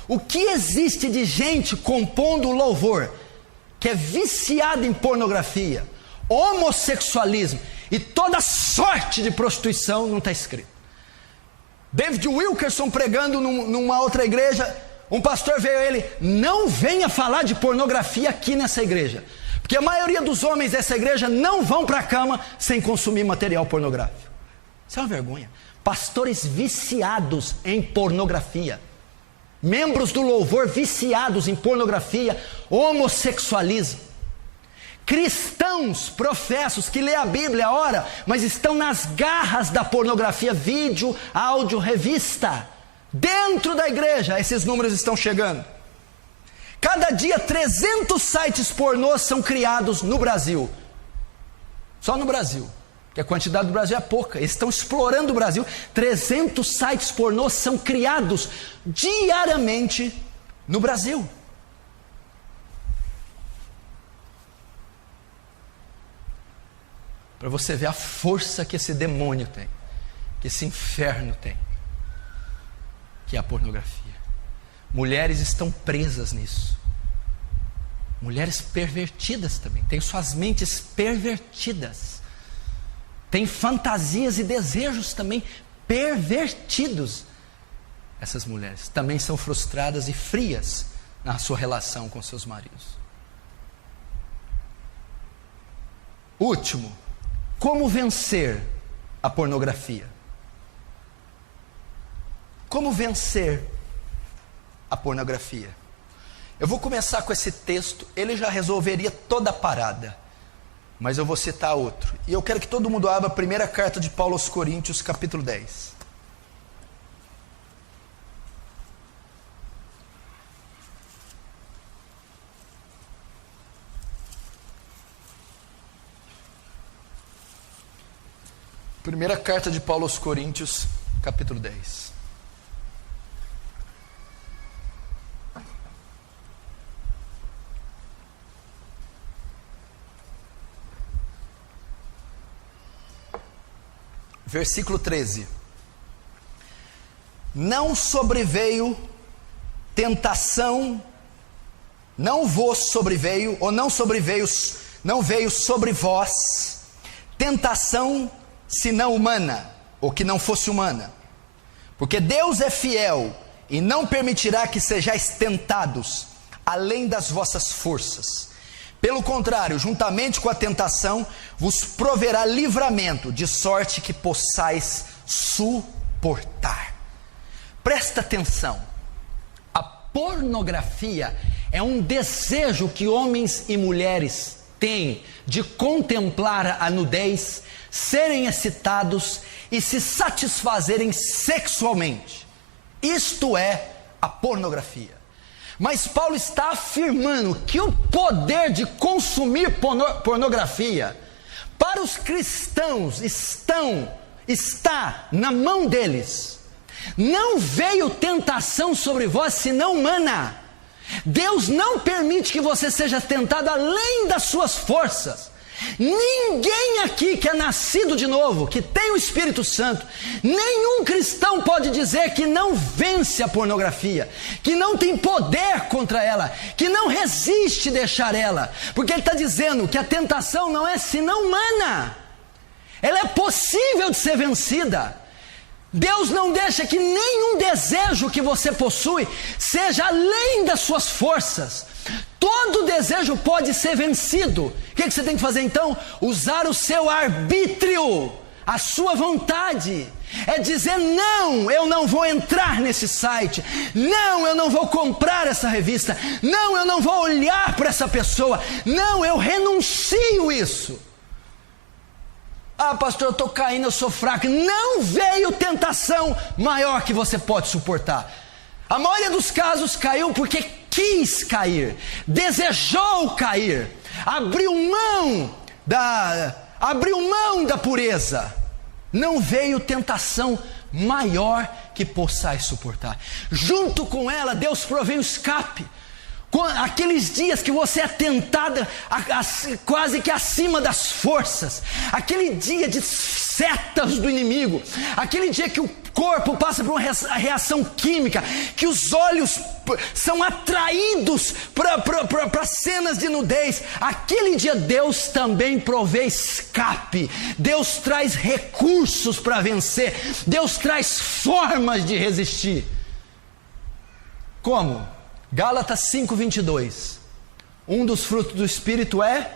O que existe de gente compondo o louvor que é viciada em pornografia, homossexualismo e toda sorte de prostituição, não está escrito. David Wilkerson pregando numa outra igreja, um pastor veio a ele: não venha falar de pornografia aqui nessa igreja, porque a maioria dos homens dessa igreja não vão para a cama sem consumir material pornográfico. Isso é uma vergonha. Pastores viciados em pornografia, membros do louvor viciados em pornografia, homossexualismo, cristãos professos que lê a Bíblia, ora, mas estão nas garras da pornografia, vídeo, áudio, revista. Dentro da igreja, esses números estão chegando. Cada dia 300 sites pornôs são criados no Brasil. Só no Brasil, porque a quantidade do Brasil é pouca. Eles estão explorando o Brasil. 300 sites pornôs são criados diariamente no Brasil. Para você ver a força que esse demônio tem, que esse inferno tem, que é a pornografia. Mulheres estão presas nisso. Mulheres pervertidas também, têm suas mentes pervertidas, têm fantasias e desejos também pervertidos. Essas mulheres também são frustradas e frias na sua relação com seus maridos. Último, como vencer a pornografia? Como vencer a pornografia? Eu vou começar com esse texto, ele já resolveria toda a parada, mas eu vou citar outro. E eu quero que todo mundo abra a primeira carta de Paulo aos Coríntios, capítulo 10. Primeira carta de Paulo aos Coríntios, capítulo 10. Versículo 13. Não sobreveio tentação, não vos sobreveio, ou não veio sobre vós tentação senão humana, ou que não fosse humana. Porque Deus é fiel e não permitirá que sejais tentados além das vossas forças. Pelo contrário, juntamente com a tentação, vos proverá livramento, de sorte que possais suportar. Presta atenção. A pornografia é um desejo que homens e mulheres têm de contemplar a nudez, serem excitados e se satisfazerem sexualmente. Isto é a pornografia. Mas Paulo está afirmando que o poder de consumir pornografia para os cristãos está na mão deles. Não veio tentação sobre vós senão humana. Deus não permite que você seja tentado além das suas forças. Ninguém aqui que é nascido de novo, que tem o Espírito Santo, nenhum cristão pode dizer que não vence a pornografia, que não tem poder contra ela, que não resiste deixar ela, porque ele está dizendo que a tentação não é senão humana, ela é possível de ser vencida. Deus não deixa que nenhum desejo que você possui seja além das suas forças. Todo desejo pode ser vencido. O que você tem que fazer então? Usar o seu arbítrio, a sua vontade. É dizer: não, eu não vou entrar nesse site. Não, eu não vou comprar essa revista. Não, eu não vou olhar para essa pessoa. Não, eu renuncio isso. Ah, pastor, eu estou caindo, eu sou fraco. Não veio tentação maior que você pode suportar. A maioria dos casos caiu porque quis cair, desejou cair, abriu mão da pureza. Não veio tentação maior que possais suportar. Junto com ela, Deus provém o escape. aqueles dias que você é tentada quase que acima das forças, aquele dia de setas do inimigo, aquele dia que o corpo passa por uma reação química, que os olhos são atraídos para cenas de nudez, aquele dia Deus também provê escape, Deus traz recursos para vencer, Deus traz formas de resistir. Como? Gálatas 5:22, um dos frutos do Espírito é?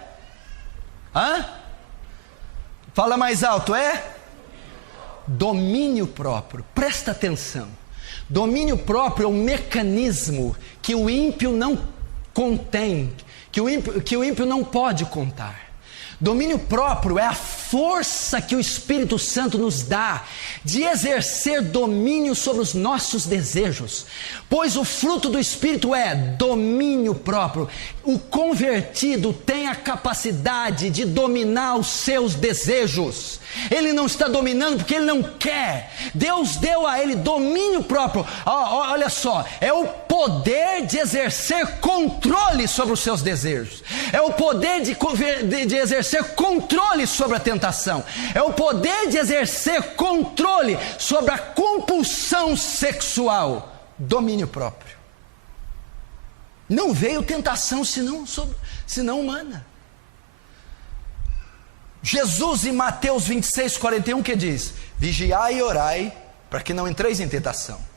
Fala mais alto, é? Domínio próprio. Presta atenção. Domínio próprio é um mecanismo que o ímpio não contém, que o ímpio não pode contar. Domínio próprio é a força que o Espírito Santo nos dá de exercer domínio sobre os nossos desejos, pois o fruto do Espírito é domínio próprio. O convertido tem a capacidade de dominar os seus desejos. Ele não está dominando porque ele não quer. Deus deu a ele domínio próprio. Olha só, é o poder de exercer controle sobre os seus desejos. É o poder de exercer controle sobre a tentação. É o poder de exercer controle sobre a compulsão sexual. Domínio próprio. Não veio tentação senão humana. Jesus em Mateus 26:41 que diz: vigiai e orai para que não entreis em tentação.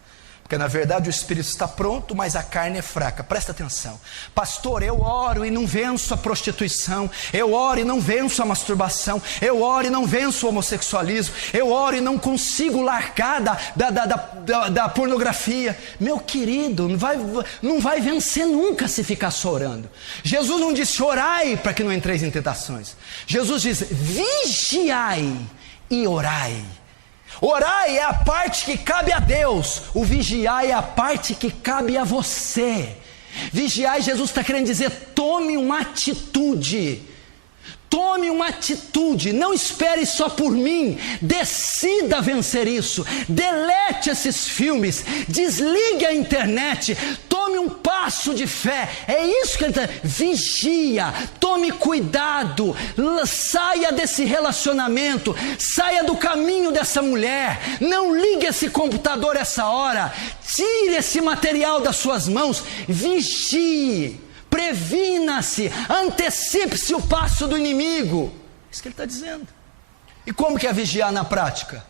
Porque na verdade o espírito está pronto, mas a carne é fraca. Presta atenção. Pastor, eu oro e não venço a prostituição. Eu oro e não venço a masturbação. Eu oro e não venço o homossexualismo. Eu oro e não consigo largar da pornografia. Meu querido, não vai vencer nunca se ficar só orando. Jesus não disse orai para que não entreis em tentações. Jesus diz vigiai e orai. Orai é a parte que cabe a Deus, o vigiar é a parte que cabe a você. Vigiar, Jesus está querendo dizer, tome uma atitude. Tome uma atitude, não espere só por mim, decida vencer isso, delete esses filmes, desligue a internet, tome um passo de fé, é isso que ele está, vigia, tome cuidado, saia desse relacionamento, saia do caminho dessa mulher, não ligue esse computador essa hora, tire esse material das suas mãos, vigie. Previna-se, antecipe-se o passo do inimigo. É isso que ele está dizendo. E como que é vigiar na prática?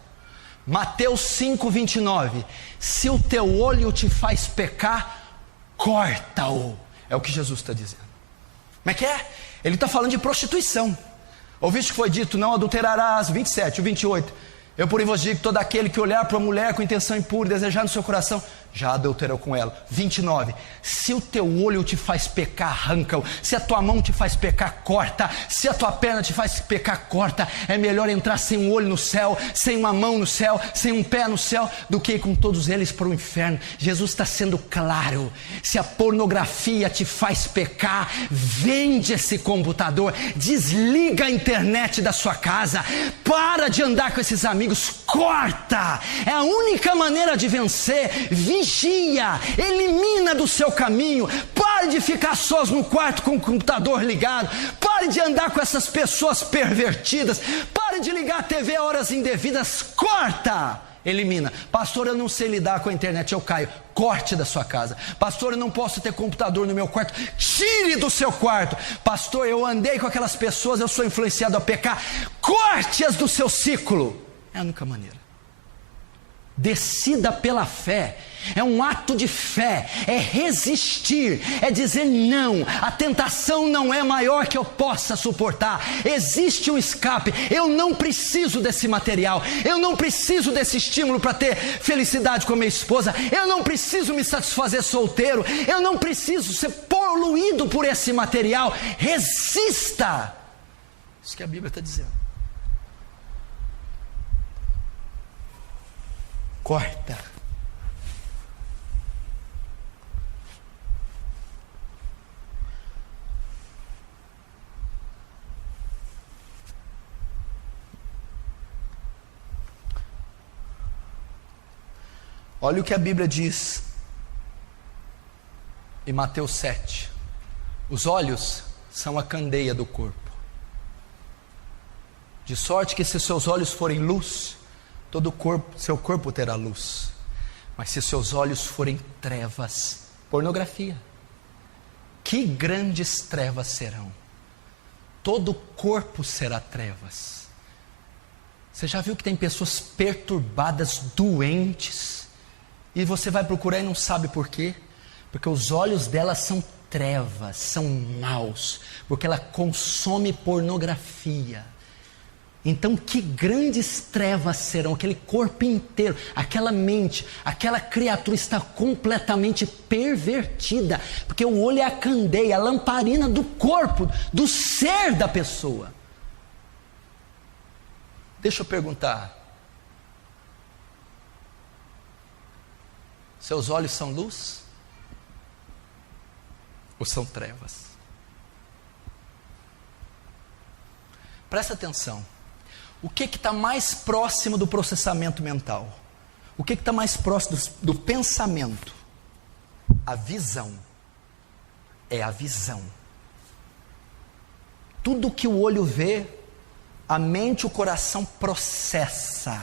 Mateus 5:29. Se o teu olho te faz pecar, corta-o. É o que Jesus está dizendo. Como é que é? Ele está falando de prostituição. Ouviste que foi dito, não adulterarás, 27, o 28. Eu porém vos digo que todo aquele que olhar para uma mulher com intenção impura e desejar no seu coração, já adulterou com ela. 29, se o teu olho te faz pecar, arranca-o. Se a tua mão te faz pecar, corta. Se a tua perna te faz pecar, corta. É melhor entrar sem um olho no céu, sem uma mão no céu, sem um pé no céu, do que ir com todos eles para o inferno. Jesus está sendo claro. Se a pornografia te faz pecar, vende esse computador, desliga a internet da sua casa, para de andar com esses amigos, corta. É a única maneira de vencer. Vigia, elimina do seu caminho, pare de ficar sós no quarto com o computador ligado, pare de andar com essas pessoas pervertidas, pare de ligar a TV a horas indevidas, corta, elimina. Pastor, eu não sei lidar com a internet, eu caio. Corte da sua casa. Pastor, eu não posso ter computador no meu quarto, tire do seu quarto. Pastor, eu andei com aquelas pessoas, eu sou influenciado a pecar, corte-as do seu ciclo. É a única maneira. Decida pela fé, é um ato de fé, é resistir, é dizer não, a tentação não é maior que eu possa suportar, existe um escape, eu não preciso desse material, eu não preciso desse estímulo para ter felicidade com a minha esposa, eu não preciso me satisfazer solteiro, eu não preciso ser poluído por esse material, resista, isso que a Bíblia está dizendo. Corta. Olha o que a Bíblia diz em Mateus 7. Os olhos são a candeia do corpo. De sorte que se seus olhos forem luz, todo o corpo, seu corpo terá luz. Mas se seus olhos forem trevas, pornografia, que grandes trevas serão. Todo o corpo será trevas. Você já viu que tem pessoas perturbadas, doentes, e você vai procurar e não sabe por quê? Porque os olhos delas são trevas, são maus, porque ela consome pornografia. Então que grandes trevas serão, aquele corpo inteiro, aquela mente, aquela criatura está completamente pervertida, porque o olho é a candeia, a lamparina do corpo, do ser da pessoa. Deixa eu perguntar, seus olhos são luz? Ou são trevas? Presta atenção. O que está mais próximo do processamento mental? O que está mais próximo do pensamento? A visão. É a visão. Tudo que o olho vê, a mente e o coração processa.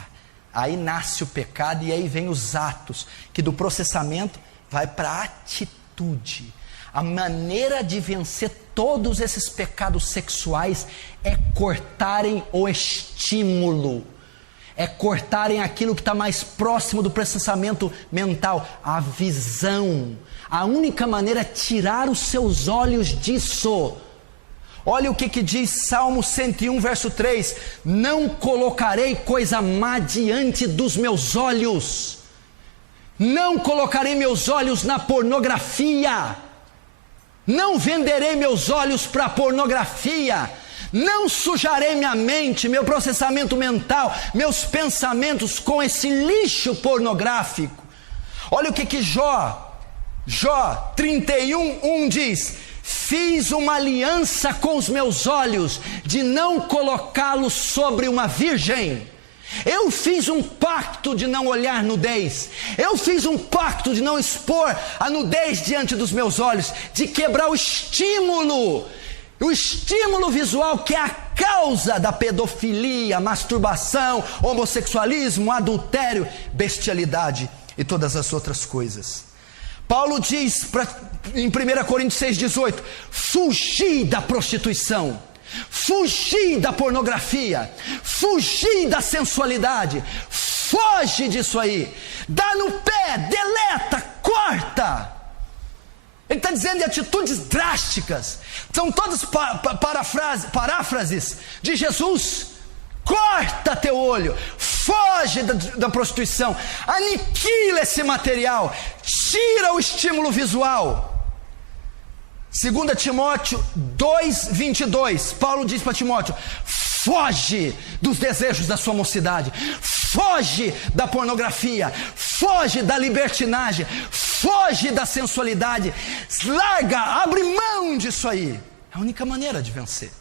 Aí nasce o pecado e aí vem os atos, que do processamento vai para a atitude. A maneira de vencer todos esses pecados sexuais é cortarem o estímulo, é cortarem aquilo que está mais próximo do processamento mental, a visão. A única maneira é tirar os seus olhos disso. Olha o que diz Salmo 101, verso 3: não colocarei coisa má diante dos meus olhos, não colocarei meus olhos na pornografia, não venderei meus olhos para a pornografia, não sujarei minha mente, meu processamento mental, meus pensamentos com esse lixo pornográfico. Olha o que Jó 31:1 diz: fiz uma aliança com os meus olhos, de não colocá-los sobre uma virgem. Eu fiz um pacto de não olhar nudez, eu fiz um pacto de não expor a nudez diante dos meus olhos, de quebrar o estímulo visual, que é a causa da pedofilia, masturbação, homossexualismo, adultério, bestialidade e todas as outras coisas. Paulo diz em 1 Coríntios 6,18: fugi da prostituição, fugir da pornografia, fugir da sensualidade, foge disso aí, dá no pé, deleta, corta. Ele está dizendo de atitudes drásticas, são todas paráfrases de Jesus. Corta teu olho, foge da prostituição, aniquila esse material, tira o estímulo visual. 2 Timóteo 2:22, Paulo diz para Timóteo: foge dos desejos da sua mocidade, foge da pornografia, foge da libertinagem, foge da sensualidade, larga, abre mão disso aí. É a única maneira de vencer.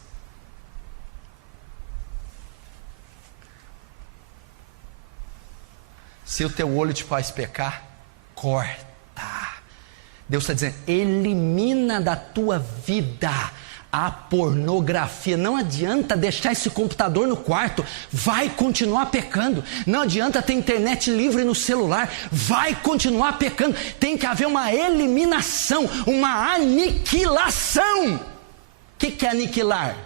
Se o teu olho te faz pecar, corta. Deus está dizendo: elimina da tua vida a pornografia. Não adianta deixar esse computador no quarto, vai continuar pecando. Não adianta ter internet livre no celular, vai continuar pecando. Tem que haver uma eliminação, uma aniquilação. O que é aniquilar?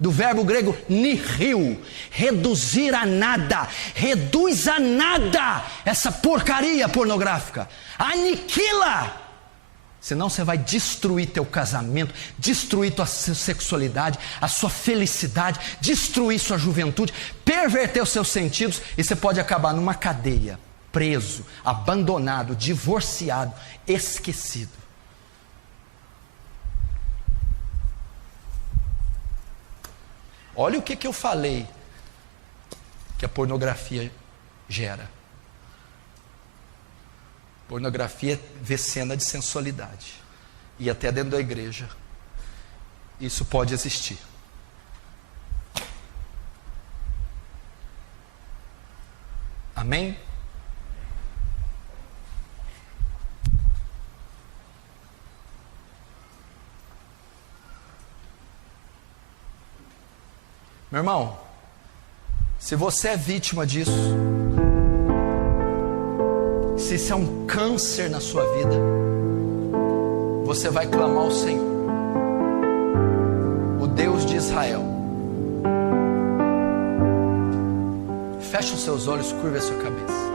Do verbo grego nihil, reduzir a nada. Reduz a nada essa porcaria pornográfica, aniquila. Senão você vai destruir teu casamento, destruir tua sexualidade, a sua felicidade, destruir sua juventude, perverter os seus sentidos, e você pode acabar numa cadeia, preso, abandonado, divorciado, esquecido. Olha o que eu falei que a pornografia gera. Pornografia vê cena de sensualidade, e até dentro da igreja isso pode existir. Amém? Meu irmão, se você é vítima disso, se isso é um câncer na sua vida, você vai clamar ao Senhor, o Deus de Israel. Feche os seus olhos, curva a sua cabeça.